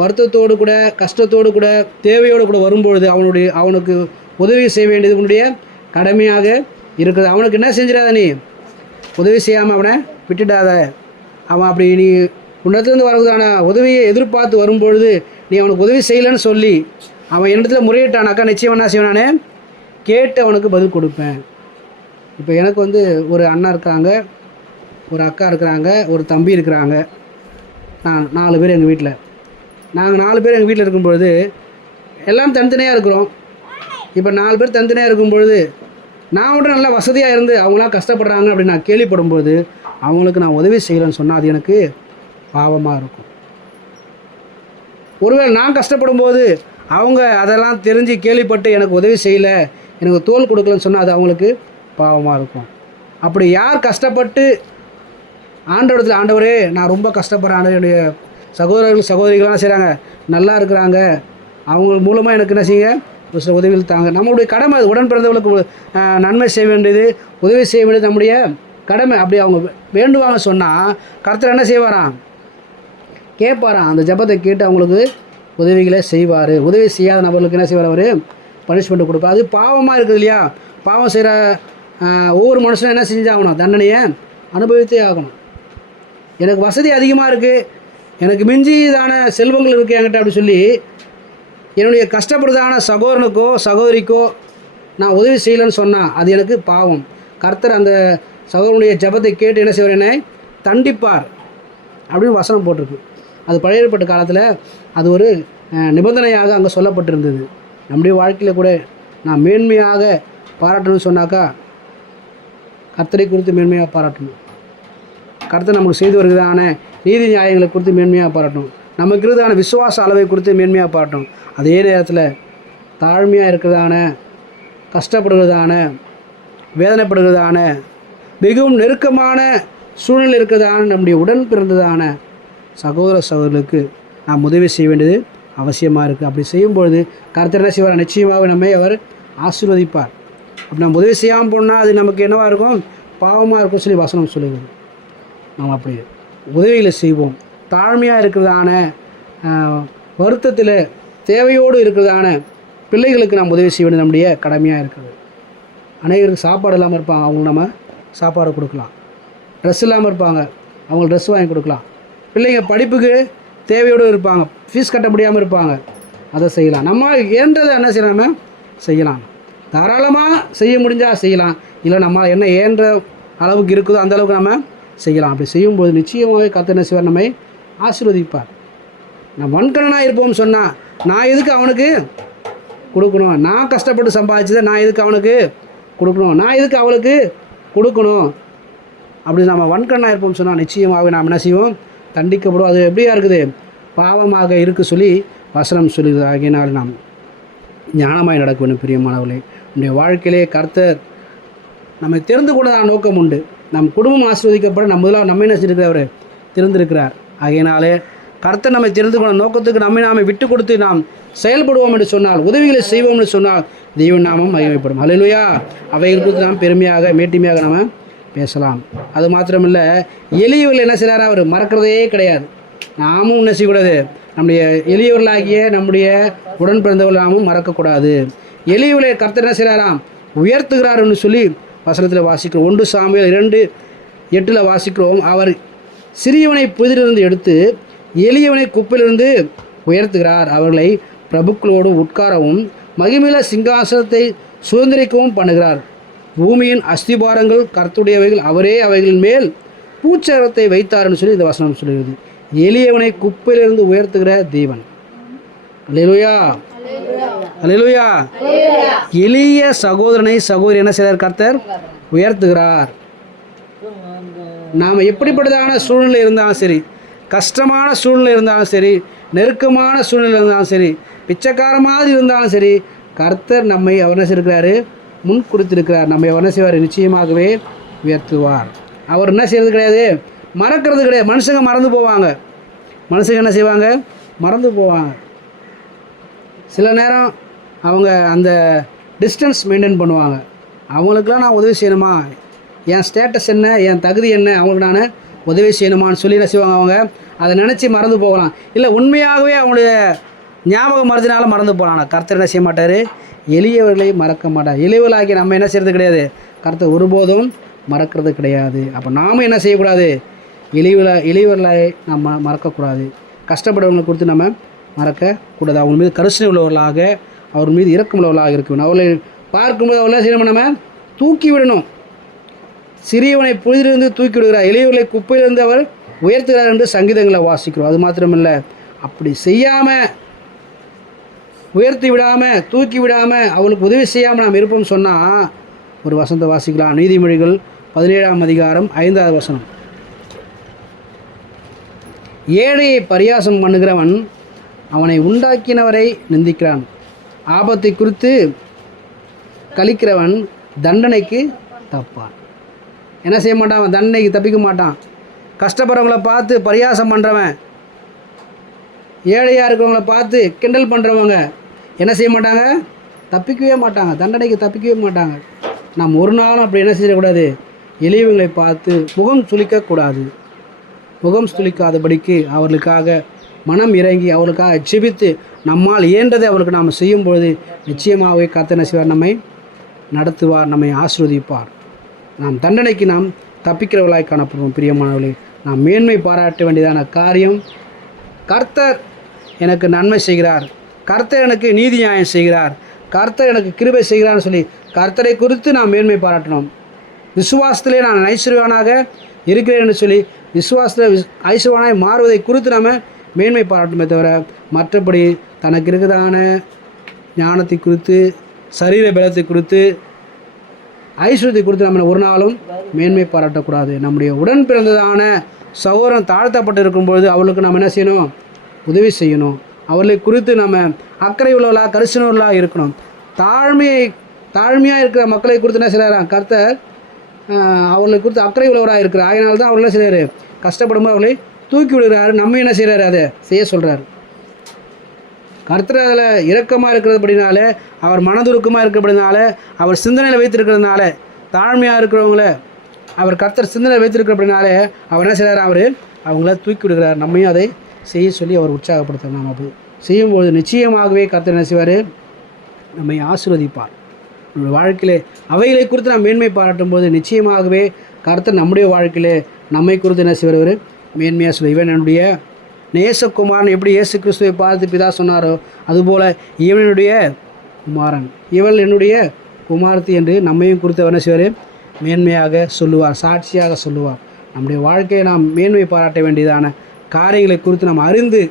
வருத்தத்தோடு கூட கஷ்டத்தோடு கூட தேவையோடு கூட வரும்பொழுது அவனுக்கு உதவி செய்ய வேண்டியது உன்னுடைய கடமையாக இருக்குது. அவனுக்கு என்ன செஞ்சிடாத, நீ உதவி செய்யாமல் அவனை விட்டுடாத. அவன் அப்படி நீ உன்னத்துலேருந்து வரதான உதவியை எதிர்பார்த்து வரும்பொழுது நீ அவனுக்கு உதவி செய்யலைன்னு சொல்லி அவன் இடத்துல முறையிட்டானாக்கா நிச்சயம் என்ன செய்வேன், நான் கேட்டு அவனுக்கு பதில் கொடுப்பேன். இப்போ எனக்கு ஒரு அண்ணா இருக்காங்க, ஒரு அக்கா இருக்கிறாங்க, ஒரு தம்பி இருக்கிறாங்க. நான் 4 பேர் எங்கள் வீட்டில். நாங்கள் 4 பேர் எங்கள் வீட்டில் இருக்கும்பொழுது எல்லாம் தனித்தனியாக இருக்கிறோம். இப்போ 4 பேர் தனித்தனியாக இருக்கும்பொழுது நான் மட்டும் நல்லா வசதியாக இருந்து அவங்களாம் கஷ்டப்படுறாங்க அப்படின்னு நான் கேள்விப்படும்போது அவங்களுக்கு நான் உதவி செய்யலைன்னு சொன்னால் அது எனக்கு பாவமாக இருக்கும். ஒருவேளை நான் கஷ்டப்படும் போது அவங்க அதெல்லாம் தெரிஞ்சு கேள்விப்பட்டு எனக்கு உதவி செய்யலை, எனக்கு தோள் கொடுக்கலன்னு சொன்னால் அது அவங்களுக்கு பாவமாக இருக்கும். அப்படி யார் கஷ்டப்பட்டு ஆண்டவரத்தில், ஆண்டவரே நான் ரொம்ப கஷ்டப்படுறேன், என்னுடைய சகோதரர்கள் சகோதரிகள்லாம் செய்கிறாங்க, நல்லா இருக்கிறாங்க, அவங்க மூலமாக எனக்கு என்ன செய்யுங்க, ஒரு சில உதவிகள் தாங்க. நம்மளுடைய கடமை அது. உடன் பிறந்தவர்களுக்கு நன்மை செய்ய வேண்டியது, உதவி செய்ய வேண்டியது நம்முடைய கடமை. அப்படி அவங்க வேண்டுவாங்க சொன்னால் கர்த்தர் என்ன செய்வாராம், கேட்பாராம். அந்த ஜெபத்தை கேட்டு அவங்களுக்கு உதவிகளை செய்வார். உதவி செய்யாத நபர்களுக்கு என்ன செய்வார், அவர் பனிஷ்மெண்ட் கொடுப்பார். அது பாவமாக இருக்குது இல்லையா. பாவம் செய்கிற ஒவ்வொரு மனுஷனும் என்ன செஞ்சாகணும், தண்டனையை அனுபவித்தே ஆகணும். எனக்கு வசதி அதிகமாக இருக்குது, எனக்கு மிஞ்சிதான செல்வங்கள் இருக்குது என்கிட்ட அப்படி சொல்லி என்னுடைய கஷ்டப்படுறதான சகோதரனுக்கோ சகோதரிக்கோ நான் உதவி செய்யலைன்னு சொன்னால் அது எனக்கு பாவம். கர்த்தர் அந்த சகோதரனுடைய ஜெபத்தை கேட்டு என்ன செய்வார், என்னை தண்டிப்பார் அப்படின்னு வசனம் போட்டிருக்கு. அது பழைய ஏற்பாட்டு காலத்தில் அது ஒரு நிபந்தனையாக அங்கே சொல்லப்பட்டிருந்தது. நம்முடைய வாழ்க்கையில் கூட நான் மேன்மையாக பாராட்டணும்னு சொன்னாக்கா கர்த்தரை குறித்து மேன்மையாக பாராட்டணும். கர்த்தர் நமக்கு செய்து வருகிறதான நீதி நியாயங்களை குறித்து மேன்மையாக பாராட்டணும். நமக்கு இருக்கிறதான விசுவாச அளவை குறித்து மேன்மையாக பாராட்டணும். அதே நேரத்தில் தாழ்மையாக இருக்கிறதான, கஷ்டப்படுகிறதான, வேதனைப்படுகிறதான, மிகவும் நெருக்கமான சூழ்நிலை இருக்கிறதான நம்முடைய உடன் பிறந்ததான சகோதர சகோதரர்களுக்கு நாம் உதவி செய்ய வேண்டியது அவசியமாக இருக்குது. அப்படி செய்யும்பொழுது கர்த்தர் என்ன செய்வார், நிச்சயமாக நம்மை அவர் ஆசீர்வதிப்பார். அப்படி நம்ம உதவி செய்யாமல் போனால் அது நமக்கு என்னவாக இருக்கும், பாவமாக இருக்கும் சொல்லி வசனம் சொல்லுங்கள். நாம் அப்படி உதவிகளை செய்வோம். தாழ்மையாக இருக்கிறதான, வருத்தத்தில் தேவையோடு இருக்கிறதான பிள்ளைகளுக்கு நாம் உதவி செய்ய வேண்டியது நம்முடைய கடமையாக இருக்குது. அநேகருக்கு சாப்பாடு இல்லாமல் இருப்பாங்க, அவங்களுக்கு நம்ம சாப்பாடு கொடுக்கலாம். ட்ரெஸ் இல்லாமல் இருப்பாங்க, அவங்களுக்கு ட்ரெஸ் வாங்கி கொடுக்கலாம். பிள்ளைங்க படிப்புக்கு தேவையோடு இருப்பாங்க, ஃபீஸ் கட்ட முடியாமல் இருப்பாங்க, அதை செய்யலாம். நம்ம ஏன்றதை என்ன செய்யலாமல் செய்யலாம். தாராளமாக செய்ய முடிஞ்சால் செய்யலாம், இல்லை நம்ம என்ன ஏன்ற அளவுக்கு இருக்குதோ அந்த அளவுக்கு நம்ம செய்யலாம். அப்படி செய்யும்போது நிச்சயமாகவே கர்த்தர் என்ன செய்வார், நம்மை ஆசீர்வதிப்பார். நான் வன்கணனாக இருப்போம்னு சொன்னால் நான் எதுக்கு அவனுக்கு கொடுக்கணும், நான் கஷ்டப்பட்டு சம்பாதிச்சதை நான் எதுக்கு அவனுக்கு கொடுக்கணும், நான் எதுக்கு அவளுக்கு கொடுக்கணும், அப்படி நம்ம வன்கண்ணாக இருப்போம்னு சொன்னால் நிச்சயமாகவே நாம் என்ன செய்வோம்? தண்டிக்கப்படும். அது எப்படியா இருக்குது? பாவமாக இருக்கு சொல்லி வசனம் சொல்லுகிறது. ஆகியனால் நாம் ஞானமாய் நடக்க வேண்டும். பிரியமானவர்களே, நம்முடைய வாழ்க்கையிலே கர்த்தர் நம்மை தெரிந்து கொண்டதான நோக்கம் உண்டு. நம் குடும்பம் ஆசீர்வதிக்கப்பட நம்ம என்ன செய்திருக்கிறார்? அவர் தெரிந்திருக்கிறார். ஆகையினாலே கர்த்தர் நம்மை தெரிந்து கொண்ட நோக்கத்துக்கு நாம விட்டு கொடுத்து நாம் செயல்படுவோம் என்று சொன்னால், உதவிகளை செய்வோம் என்று சொன்னால் தெய்வ நாமம் மகிமைப்படும். அல்லேலூயா. அவைகள் குறித்து நாம் பெருமையாக மேட்டிமையாக நம்ம பேசலாம். அது மாத்திரமில்லை, எளியவர்கள் என்ன செய்கிறார்? அவர் மறக்கிறதே கிடையாது. நாமும் என்ன செய்யக்கூடாது? நம்முடைய எளியவர்களாகிய நம்முடைய உடன் பிறந்தவர்கள் நாமும் மறக்கக்கூடாது. எளியவர்களை கர்த்தர் என்ன செய்கிறாராம்? உயர்த்துகிறார் என்று சொல்லி வசனத்தில் வாசிக்கிறோம். 1 சாமுவேல் 2:8 வாசிக்கிறோம். அவர் சிறியவனை புதிலிருந்து எடுத்து எளியவனை குப்பையிலிருந்து உயர்த்துகிறார். அவர்களை பிரபுக்களோடு உட்காரவும் மகிமையில சிங்காசனத்தை சுதந்திரிக்கவும் பண்ணுகிறார். பூமியின் அஸ்திபாரங்கள் கர்த்தருடையவைகள், அவரே அவைகளின் மேல் பூச்சரத்தை வைத்தார்னு சொல்லி இந்த வசனம் சொல்கிறது. எளியவனை குப்பையிலிருந்து உயர்த்துகிற தேவன். அல்லேலூயா, அல்லேலூயா. எளிய சகோதரனை சகோதரி என்ன செய்கிறார்? கர்த்தர் உயர்த்துகிறார். நாம் எப்படிப்பட்டதான சூழ்நிலை இருந்தாலும் சரி, கஷ்டமான சூழ்நிலை இருந்தாலும் சரி, நெருக்கமான சூழ்நிலை இருந்தாலும் சரி, பிச்சைக்கார மாதிரி இருந்தாலும் சரி, கர்த்தர் நம்மை அவர் என்ன செய்திருக்கிறாரு? முன் குறித்திருக்கிறார். நம்மை அவர் என்ன செய்வார்? நிச்சயமாகவே உயர்த்துவார். அவர் என்ன செய்கிறது கிடையாது? மறக்கிறது கிடையாது. மனுஷங்க மறந்து போவாங்க. மனுஷங்க என்ன செய்வாங்க? மறந்து போவாங்க. சில நேரம் அவங்க அந்த டிஸ்டன்ஸ் மெயின்டைன் பண்ணுவாங்க. அவங்களுக்கெல்லாம் நான் உதவி செய்யணுமா? என் ஸ்டேட்டஸ் என்ன, என் தகுதி என்ன, அவங்களுக்கு நான் உதவி செய்யணுமான்னு சொல்லி என்ன செய்வாங்க? அவங்க அதை நினச்சி மறந்து போகலாம். இல்லை, உண்மையாகவே அவங்களுடைய ஞாபகம் மறதினால மறந்து போகலாம். கர்த்தர் என்ன செய்ய மாட்டார்? எளியவர்களை மறக்க மாட்டார். எளியவர்களாகி நம்ம என்ன செய்கிறது கிடையாது? கர்த்தர் ஒருபோதும் மறக்கிறது கிடையாது. அப்போ நாம் என்ன செய்யக்கூடாது? எளியவர்களை நம்ம மறக்கக்கூடாது. கஷ்டப்படுறவங்களை குறித்து நம்ம மறக்கக்கூடாது. அவங்க மீது கரிசனை உள்ளவர்களாக, அவர் மீது இரக்கம் உள்ளவர்களாக இருக்க வேண்டும். அவர்களை பார்க்கும்போது அவர்கள செய்யணும், நம்ம தூக்கி விடணும். சிறியவனை புதிலிருந்து தூக்கி விடுகிறார், எளியவர்களை குப்பையிலிருந்து அவர் உயர்த்துகிறார் என்று சங்கீதங்களை வாசிக்கிறோம். அது மாத்திரமில்லை, அப்படி செய்யாமல், உயர்த்தி விடாமல், தூக்கி விடாமல், அவளுக்கு உதவி செய்யாமல் நாம் இருப்போம்னு சொன்னால் ஒரு வசனத்தை வாசிக்கலாம். நீதிமொழிகள் 17ஆம் அதிகாரம் 5வது வசனம். ஏழையை பரியாசம் பண்ணுகிறவன் அவனை உண்டாக்கினவரை நிந்திக்கிறான். ஆபத்தை குறித்து கழிக்கிறவன் தண்டனைக்கு தப்பான். என்ன செய்ய மாட்டான்? அவன் தண்டனைக்கு தப்பிக்க மாட்டான். கஷ்டப்படுறவங்கள பார்த்து பரியாசம் பண்ணுறவன், ஏழையாக இருக்கிறவங்கள பார்த்து கிண்டல் பண்ணுறவங்க என்ன செய்ய மாட்டாங்க? தப்பிக்கவே மாட்டாங்க. தண்டனைக்கு தப்பிக்கவே மாட்டாங்க. நாம் ஒரு நாளும் அப்படி என்ன செய்யக்கூடாது? எளியவங்களை பார்த்து முகம் சுளிக்கக்கூடாது. முகம் சுளிக்காதபடிக்கு அவர்களுக்காக மனம் இறங்கி அவர்களுக்காக ஜெபித்து நம்மால் இயன்றதை அவருக்கு நாம் செய்யும்பொழுது நிச்சயமாகவே கர்த்தர் என்ன செய்வார்? நம்மை நடத்துவார், நம்மை ஆசீர்வதிப்பார். நாம் தண்டனைக்கு நாம் தப்பிக்கிறவர்களாய் காணப்படுவோம். பிரியமானவர்களே, நாம் மேன்மை பாராட்ட வேண்டியதான காரியம், கர்த்தர் எனக்கு நன்மை செய்கிறார், கர்த்தர் எனக்கு நீதி நியாயம் செய்கிறார், கர்த்தர் எனக்கு கிருபை செய்கிறார்னு சொல்லி கர்த்தரை குறித்து நாம் மேன்மை பாராட்டணும். விசுவாசத்திலே நான் ஐஸ்வர்யவானாக இருக்கிறேன் என்று சொல்லி விசுவாசத்தில் ஐஸ்வர்யவானாய் மாறுவதை குறித்து நாம் மேன்மை பாராட்டுமே தவிர மற்றபடி தனக்கு இருக்கிறதான ஞானத்தை குறித்து, சரீர பலத்தை குறித்து, ஐஸ்வர்யத்தை குறித்து நம்ம ஒரு நாளும் மேன்மை பாராட்டக்கூடாது. நம்முடைய உடன் பிறந்ததான சகோதரன் தாழ்த்தப்பட்டு இருக்கும்பொழுது அவளுக்கு நம்ம என்ன செய்யணும்? உதவி செய்யணும். அவர்களை குறித்து நம்ம அக்கறை உள்ளவர்களாக, கரிசனவர்களாக இருக்கணும். தாழ்மையாக இருக்கிற மக்களை குறித்து என்ன செய்கிறாராம்? கர்த்தர் அவர்களை குறித்து அக்கறை உள்ளவராக இருக்கிறார். அதனால தான் அவர்கள் செய்கிறாரு, கஷ்டப்படும்போது அவர்களை தூக்கி விடுகிறாரு. நம்ம என்ன செய்கிறாரு? அதை செய்ய சொல்கிறார். கர்த்தர் அதில் இரக்கமாக இருக்கிறபடினால, அவர் மனதுருக்கமாக இருக்கிறபடினால, அவர் சிந்தனையில் வைத்திருக்கிறதுனால, தாழ்மையாக இருக்கிறவங்கள அவர் கர்த்தர் சிந்தனையில் வைத்திருக்கிறபடினால அவர் என்ன செய்கிறார்? அவர் அவங்கள தூக்கி விடுகிறார். நம்மையும் அதை செய்ய சொல்லி அவர் உற்சாகப்படுத்துகிறார். நாம் அது செய்யும்போது நிச்சயமாகவே கர்த்தர் என்ன செய்வார்? நம்மை ஆசீர்வதிப்பார். நம்முடைய வாழ்க்கையிலே அவைகளை குறித்து நாம் மேன்மை பாராட்டும் போது நிச்சயமாகவே கர்த்தர் நம்முடைய வாழ்க்கையிலே நம்மை குறித்து என்ன செய்வார்? மேன்மையாக சொல்ல, இவன் என்னுடைய நேசகுமாரன் எப்படி இயேசு கிறிஸ்துவை பார்த்து பிதா சொன்னாரோ அதுபோல் இவனுடைய குமாரன், இவள் என்னுடைய குமாரத்தி என்று நம்மையும் குறித்து அவர் என்ன செய்வார்? மேன்மையாக சொல்லுவார், சாட்சியாக சொல்லுவார். நம்முடைய வாழ்க்கையை நாம் மேன்மை பாராட்ட வேண்டியதான காரியங்களை குறித்து நாம் அறிந்து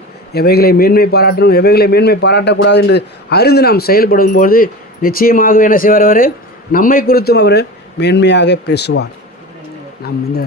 எவைகளை மேன்மை பாராட்டணும், எவைகளை மேன்மை பாராட்டக்கூடாது என்று அறிந்து நாம் செயல்படும்போது நிச்சயமாகவே என்ன செய்வார்? அவர் நம்மை குறித்தும் அவர் மேன்மையாக பேசுவார். நாம் இந்த